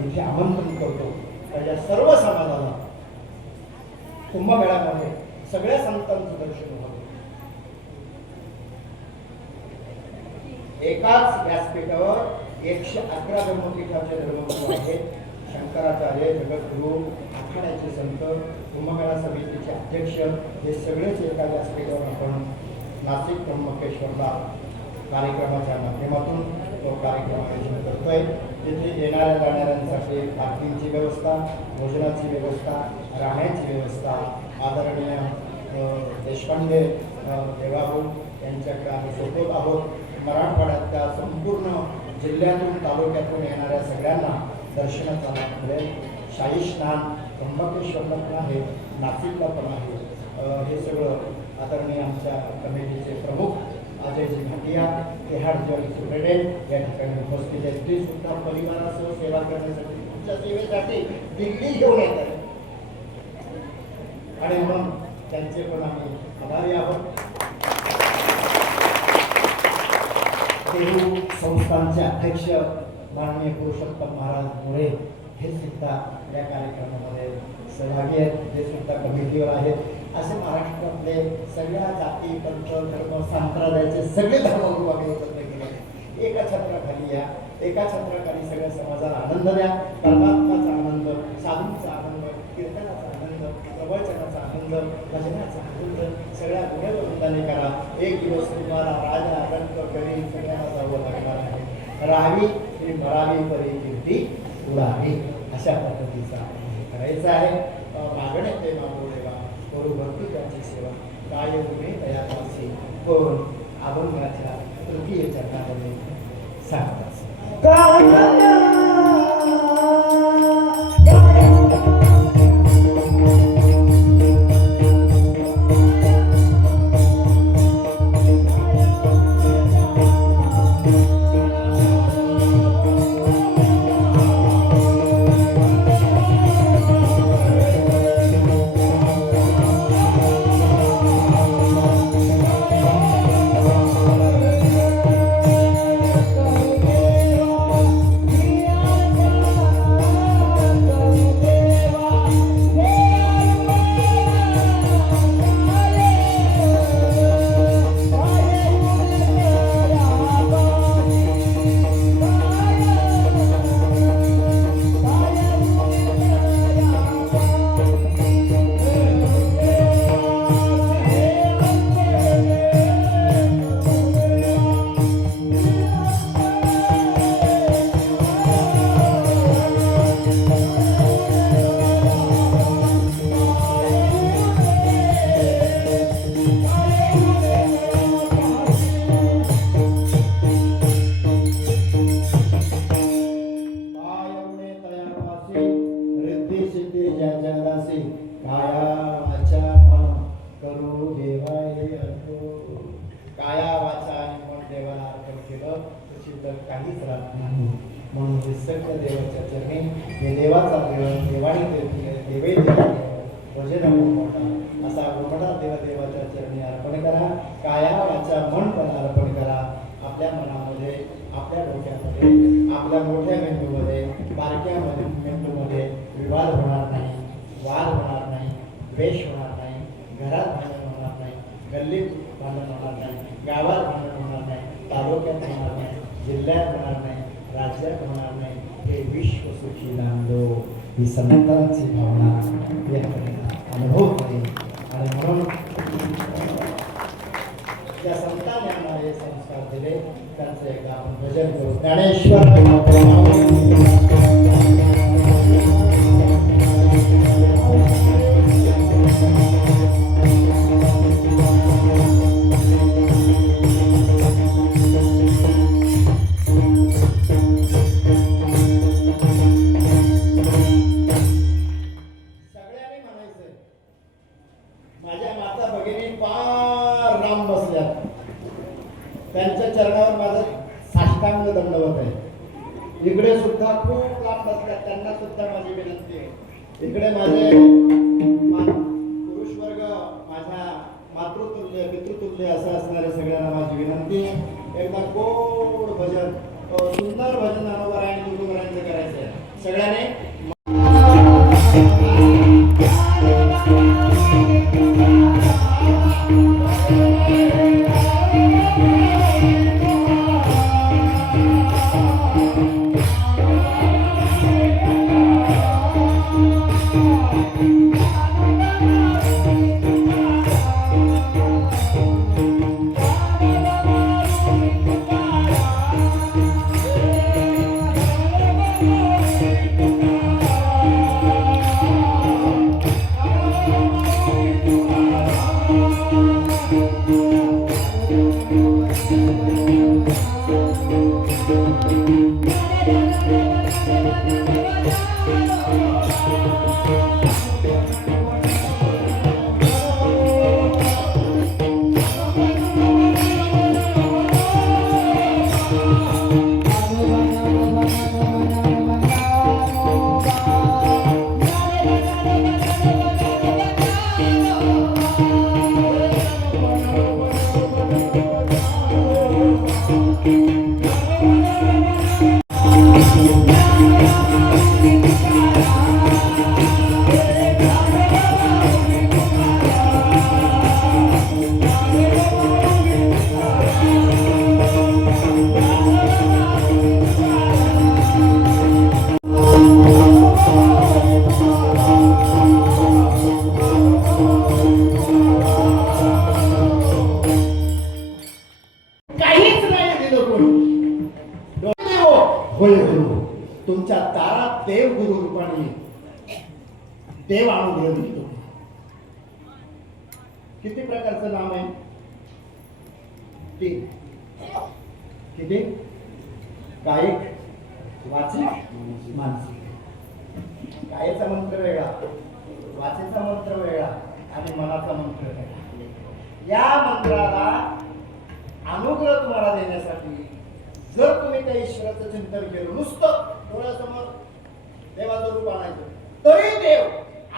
इथे आमंत्रण करतो. त्या सर्व समाजाला कुंभमेळ्यामध्ये सगळ्या संतांचं दर्शन व्हावं. एकाच व्यासपीठावर 111 धर्मपीठाचे धर्मगुरू आहेत. शंकराचार्य, जगद्गुरू, आखाड्याचे संत, कुंभमेळा समितीचे अध्यक्ष, हे सगळेच एका व्यासपीठावर आपण नाशिक त्र्यंबकेश्वरला कार्यक्रमाच्या माध्यमातून तो कार्यक्रम आयोजन करतोय. तिथे येणाऱ्या जाणाऱ्यांसाठी पार्किंगची व्यवस्था, भोजनाची व्यवस्था, राहण्याची व्यवस्था आदरणीय देशपांडे देवाभाऊ यांच्याकडे आम्ही सोपवत आहोत. मराठवाड्यातल्या संपूर्ण जिल्ह्यातून तालुक्यातून येणाऱ्या सगळ्यांना दर्शनाचा लाभ मिळेल. शाही स्नान त्र्यंबकेश्वरला पण आहे, नाशिकला पण आहे. हे सगळं आदरणीय आमच्या कमिटीचे प्रमुख अजयजी भाटिया, तिहाड जेल सुप्रिटेंडेंट या ठिकाणी उपस्थित आहेत. ते सुद्धा परिवारासह सेवा करण्यासाठी तुमच्या सेवेसाठी दिल्ली घेऊन येत आहेत आणि म्हणून त्यांचे पण आम्ही आभारी आहोत. देहू संस्थानचे अध्यक्ष माननीय पुरुषोत्तम महाराज मोरे हे सुद्धा या कार्यक्रमामध्ये सहभागी आहेत. ते सुद्धा कमिटीवर आहेत. असे महाराष्ट्रातले सगळ्या जाती, पंथ, धर्म, संप्रदायाचे सगळे धर्मगुरू आम्ही एकत्र केले. एका छत्राखाली या, एका छत्राखाली सगळ्या समाजाला आनंद द्या. परमात्माचा आनंद, साधूंचा आनंद, कीर्तनाचा आनंद, प्रवचनाचा आनंद, भजनाचा आनंद सगळ्या गुणवृंदाने करा. एक दिवस तुम्हाला राजा, रंग, गरीब सगळ्यांना जावं लागणार आहे. राहावी ही मरावी परी कीर्ती उडावी, अशा पद्धतीचा करायचं आहे. मागणे ते मागो देवा, करू भक्ती त्याची सेवा, काय गुणे तयारासी करून अभंगाच्या तृतीय चरणामध्ये सांगतात. काहीच राहत नाही. म्हणून हे सगळं देवाच्या चरणी, हे देवाचा देवाणी देवे भजन मोठा असा मोठा देवाच्या चरणी अर्पण करा. काया वाचा मन पण अर्पण करा. आपल्या मनामध्ये, आपल्या डोक्यामध्ये, आपल्या मोठ्या मेंदूमध्ये, बारक्या मेंदूमध्ये विवाद होणार नाही, वाद होणार नाही, द्वेष होणार नाही, घरात भांडण होणार नाही, गल्लीत भांडण होणार नाही, गावात भांडण होणार नाही, तालुक्यात होणार नाही, जिल्ह्यात होणार नाही, राज्यात होणार नाही. हे विश्व सुखी नांदो ही संतांची भावना अनुभव करेल. आणि म्हणून त्या संतांनी आम्हाला हे संस्कार दिले. त्यांचं एकदा आपण भजन करू. ज्ञानेश्वर त्यांच्या चरणावर माझं साष्टांग दंडवत आहे. इकडे सुद्धा खूप लांब बसतात, त्यांना सुद्धा माझी विनंती आहे. इकडे माझे पुरुष वर्ग, माझ्या मातृतुल्य पितृतुल्य असं असणाऱ्या सगळ्यांना माझी विनंती, एकदा गोड भजन, सुंदर भजन अनुभव आणि तुकोबारायांचं करायचं आहे सगळ्यांनी. होय गुरु, तुमच्या दारात देव गुरु रूपाने देव आणून देव दिसतो. किती प्रकारचं नाम आहे? तीन. किती? कायिक, वाचिक, मानसिक. कायेचा मंत्र वेगळा, वाचेचा मंत्र वेगळा आणि मनाचा मंत्र वेगळा. या मंत्राला अनुग्रह तुम्हाला देण्यासाठी जर तुम्ही त्या ईश्वराचं चिंतन केलं, नुसतं डोळ्यासमोर देवाचं रूप आणायचं, तरी देव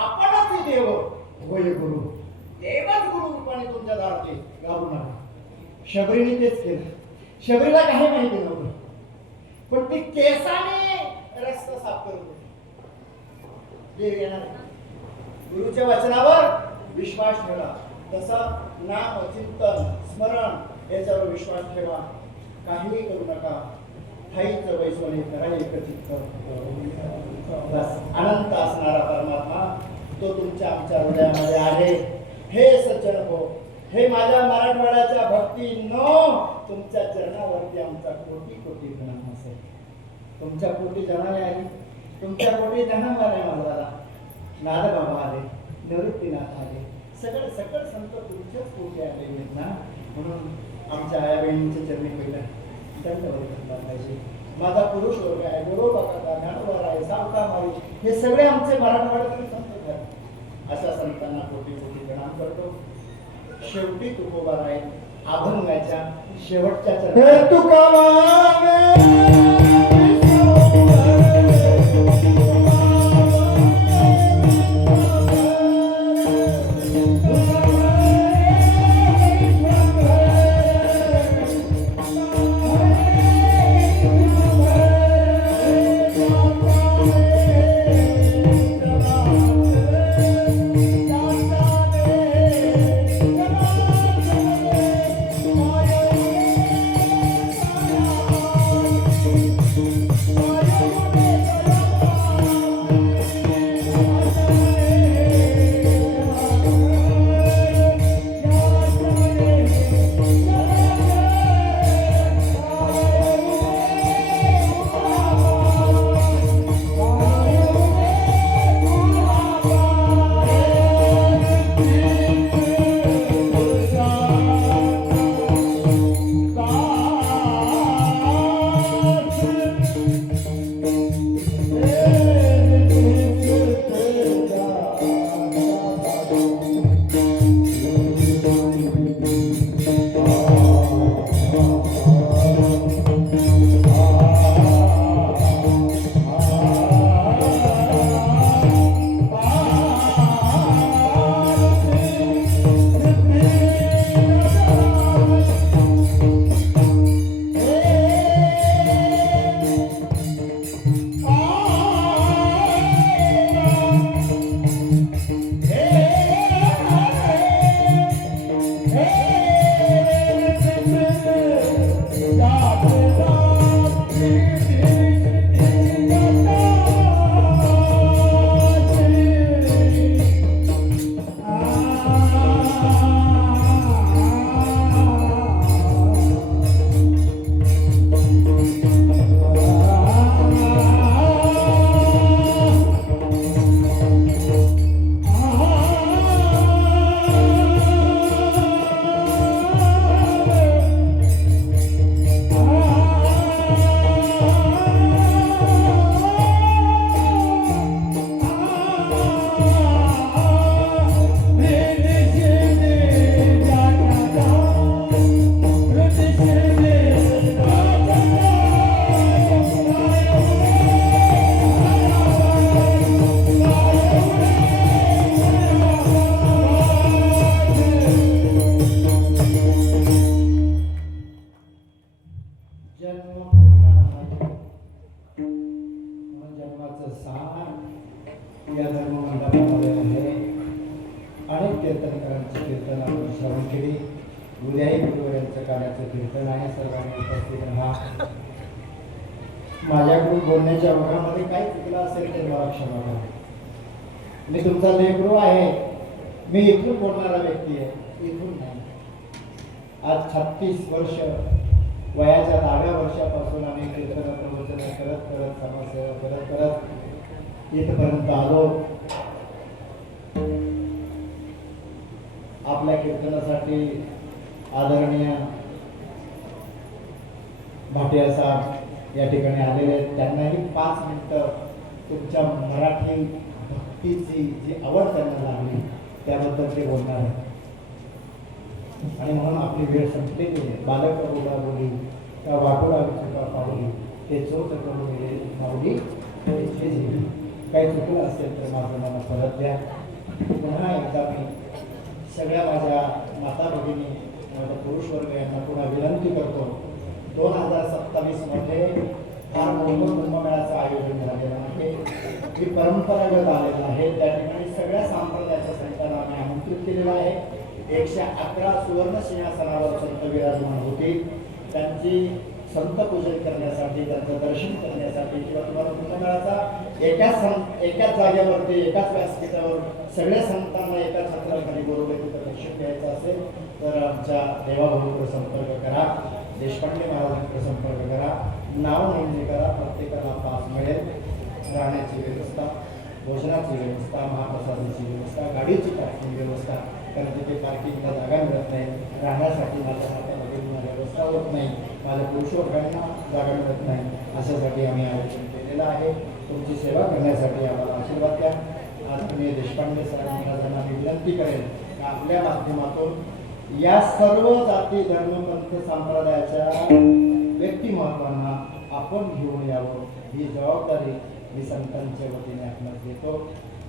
आपणच देव होय गुरु, देवच गुरु रूपाने तुमच्या दारात गावू नका. शबरीने तेच केलं. शबरीला काही माहिती नव्हतं, पण ती केसाने रस्ता साफ करत होती. देव येणार. गुरुच्या वचनावर विश्वास ठेवा. तसा नाम, चिंतन, स्मरण याच्यावर विश्वास ठेवा. काहीही करू नका. ठाईच वैश्वने करा एकचित्त. बस अनंत असणारा परमात्मा तो तुमच्या आमच्या हृदयामध्ये आहे. हे सज्जन हो, हे माझ्या मराठवाड्याच्या भक्तींनो, तुमच्या चरणावरती आमचा कोटी कोटी प्रणाम असेल. तुमच्या कोटी जनाने आली, तुमच्या कोटी जनावाने माझा नाद बाबा आले, निवृत्तीनाथ आले, सगळे सकळ संत तुमच्याच कोटी आलेले आहेत ना. म्हणून आमच्या आया बहिणींच्या चरणी पहिला दंडवत पाहिजे. माझा पुरुष वर्ग आहे, गोरोबाका, ज्ञानोबा आहे, सावता माई, हे सगळे आमचे मराठवाड्यातील संत आहेत. अशा संतांना कोटी कोटी प्रणाम करतो. शेवटी तुकोबा आहे अभंगाच्या शेवटच्या चरणी तुकोबा जन्म म्हणून जन्माचं सार या धर्ममंडळामध्ये आहे. अनेक कीर्तनकारांची कीर्तन आपण श्रवण केली. उद्याही गुरुवारांच्या कार्याचं कीर्तन आहे. सर्वांनी उपस्थित राहा. माझ्याकडून बोलण्याच्या ओघामध्ये काय चुकलं असेल तर मला क्षमा करा. मी तुमचा लेकरू आहे. मी इथून बोलणारा व्यक्ती आहे, इथून नाही. आज 36 वर्ष वयाच्या 10व्या वर्षापासून आम्ही कीर्तन प्रवचन करत करत समाजसेवा करत करत इथपर्यंत आलो. आपल्या कीर्तनासाठी आदरणीय भाटिया साहेब या ठिकाणी आलेले आहेत. त्यांनाही 5 मिनिटं तुमच्या मराठी भक्तीची जी आवड त्यांना लागली त्याबद्दल ते बोलणार आहेत. आणि म्हणून आपली वेळ संपलेली आहे. बालक बोला बोली त्या वाटोला चुका पावली ते चोच करून माऊली काही चुकलं असेल तर माझं मला परत द्या. पुन्हा एकदा मी सगळ्या माझ्या माता भगिनी माझ्या पुरुष वर्ग यांना पुन्हा विनंती करतो. 2027 मध्ये फार मोठं कुंभमेळ्याचं आयोजन झालेलं आहे. ही परंपरागत आलेलं आहे. त्या ठिकाणी सगळ्या संप्रदायाच्या संतांना आम्ही आमंत्रित केलेलं आहे. 111 सुवर्ण सिंहासनावर संत विराजमान होते. त्यांची संत पूजन करण्यासाठी, त्यांचं दर्शन करण्यासाठी किंवा तुम्हाला कुंभमेळाचा एकाच जागेवरती एकाच व्यासपीठावर सगळ्या संतांना एका छत्राखाली बोलवले तिथं दर्शन घ्यायचं असेल तर आमच्या देवाभाऊकडे संपर्क करा. देशपांडे महाराजांकडे संपर्क करा. नाव नोंदणी करा. प्रत्येकाला पास मिळेल. राहण्याची व्यवस्था, भोजनाची व्यवस्था, महाप्रसादाची व्यवस्था, गाडीची पार्किंग व्यवस्था, कारण तिथे पार्किंगला जागा मिळत नाही. राहण्यासाठी माझ्या हातामध्ये व्यवस्था होत नाही. माझ्या पुरुष वर्गांना जागा मिळत नाही. अशासाठी आम्ही आयोजन केलेलं आहे. तुमची सेवा करण्यासाठी आम्हाला आशीर्वाद द्या. आदरणीय देशपांडे सर महाराजांना मी विनंती करेन की आपल्या माध्यमातून या सर्व जाती धर्म पंथ संप्रदायाच्या व्यक्तिमत्वांना आपण घेऊन यावं. ही जबाबदारी मी संतांच्या वतीने आपणास देतो.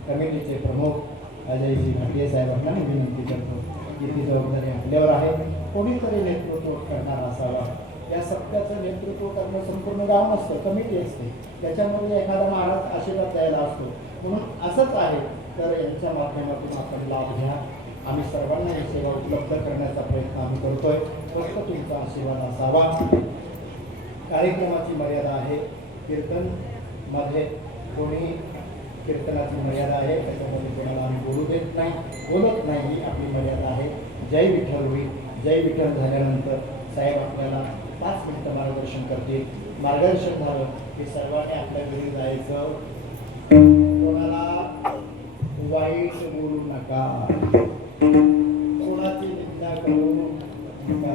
कमिटीचे प्रमुख अजयजी भाटिया साहेबांना मी विनंती करतो की ती जबाबदारी आपल्यावर आहे. कोणीतरी नेतृत्व करणार असावा. या सत्याचं नेतृत्व करणं संपूर्ण गाव नसतं, कमिटी असते. त्याच्यामध्ये एखादा महाराज आशीर्वाद द्यायला असतो. म्हणून असंच आहे. तर यांच्या माध्यमातून आपण लाभ घ्या. आम्ही सर्वांना ही सेवा उपलब्ध करण्याचा प्रयत्न आम्ही करतोय. फक्त तुमचा आशीर्वाद असावा. कार्यक्रमाची मर्यादा आहे. कीर्तनमध्ये कोणी कीर्तनाची मर्यादा आहे. त्याच्यामध्ये कोणाला आम्ही बोलू देत नाही, बोलत नाही. ही आपली मर्यादा आहे. जय विठ्ठल होईल. जय विठ्ठल झाल्यानंतर साहेब आपल्याला 5 मिनिटं मार्गदर्शन करतील. मार्गदर्शन झालं की सर्वांनी आपल्या घरी जायचं. कोणाला वाईट बोलू नका, कोणाची निंदा करू नका.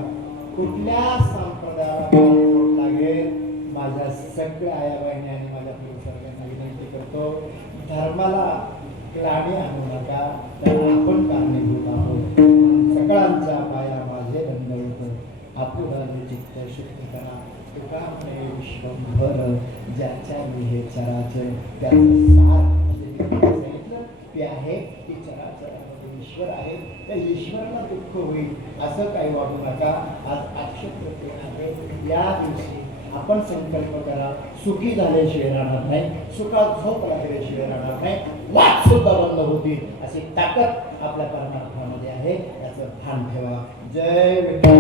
कुठल्या संप्रदायाला लागेल. माझ्या सगळ्या आया बहिणी आणि माझ्या सर्वांना विनंती करतो, धर्माला ग्लानी आणू नका. तर आपण कारणीभूत आहोत. सगळ्यांच्या पाया माझे दंडवत आपुला चित्त शुद्ध करा. तुका म्हणे विश्वभर ज्याच्या हे चराचर त्याचं सार सांगितलं ते आहे. ती चराचरामध्ये ईश्वर आहे. त्या ईश्वराला दुःख होईल असं काही वाटू नका. आज अक्षय आहे. या दिवशी आपण संकल्प करा. सुखी झाल्याशिवाय राहणार नाही, सुखात झोप लागल्याशिवाय राहणार नाही, वाद सुद्धा बंद होतील अशी ताकद आपल्या परमार्थामध्ये आहे. याचं भान ठेवा. जय विठ्ठल.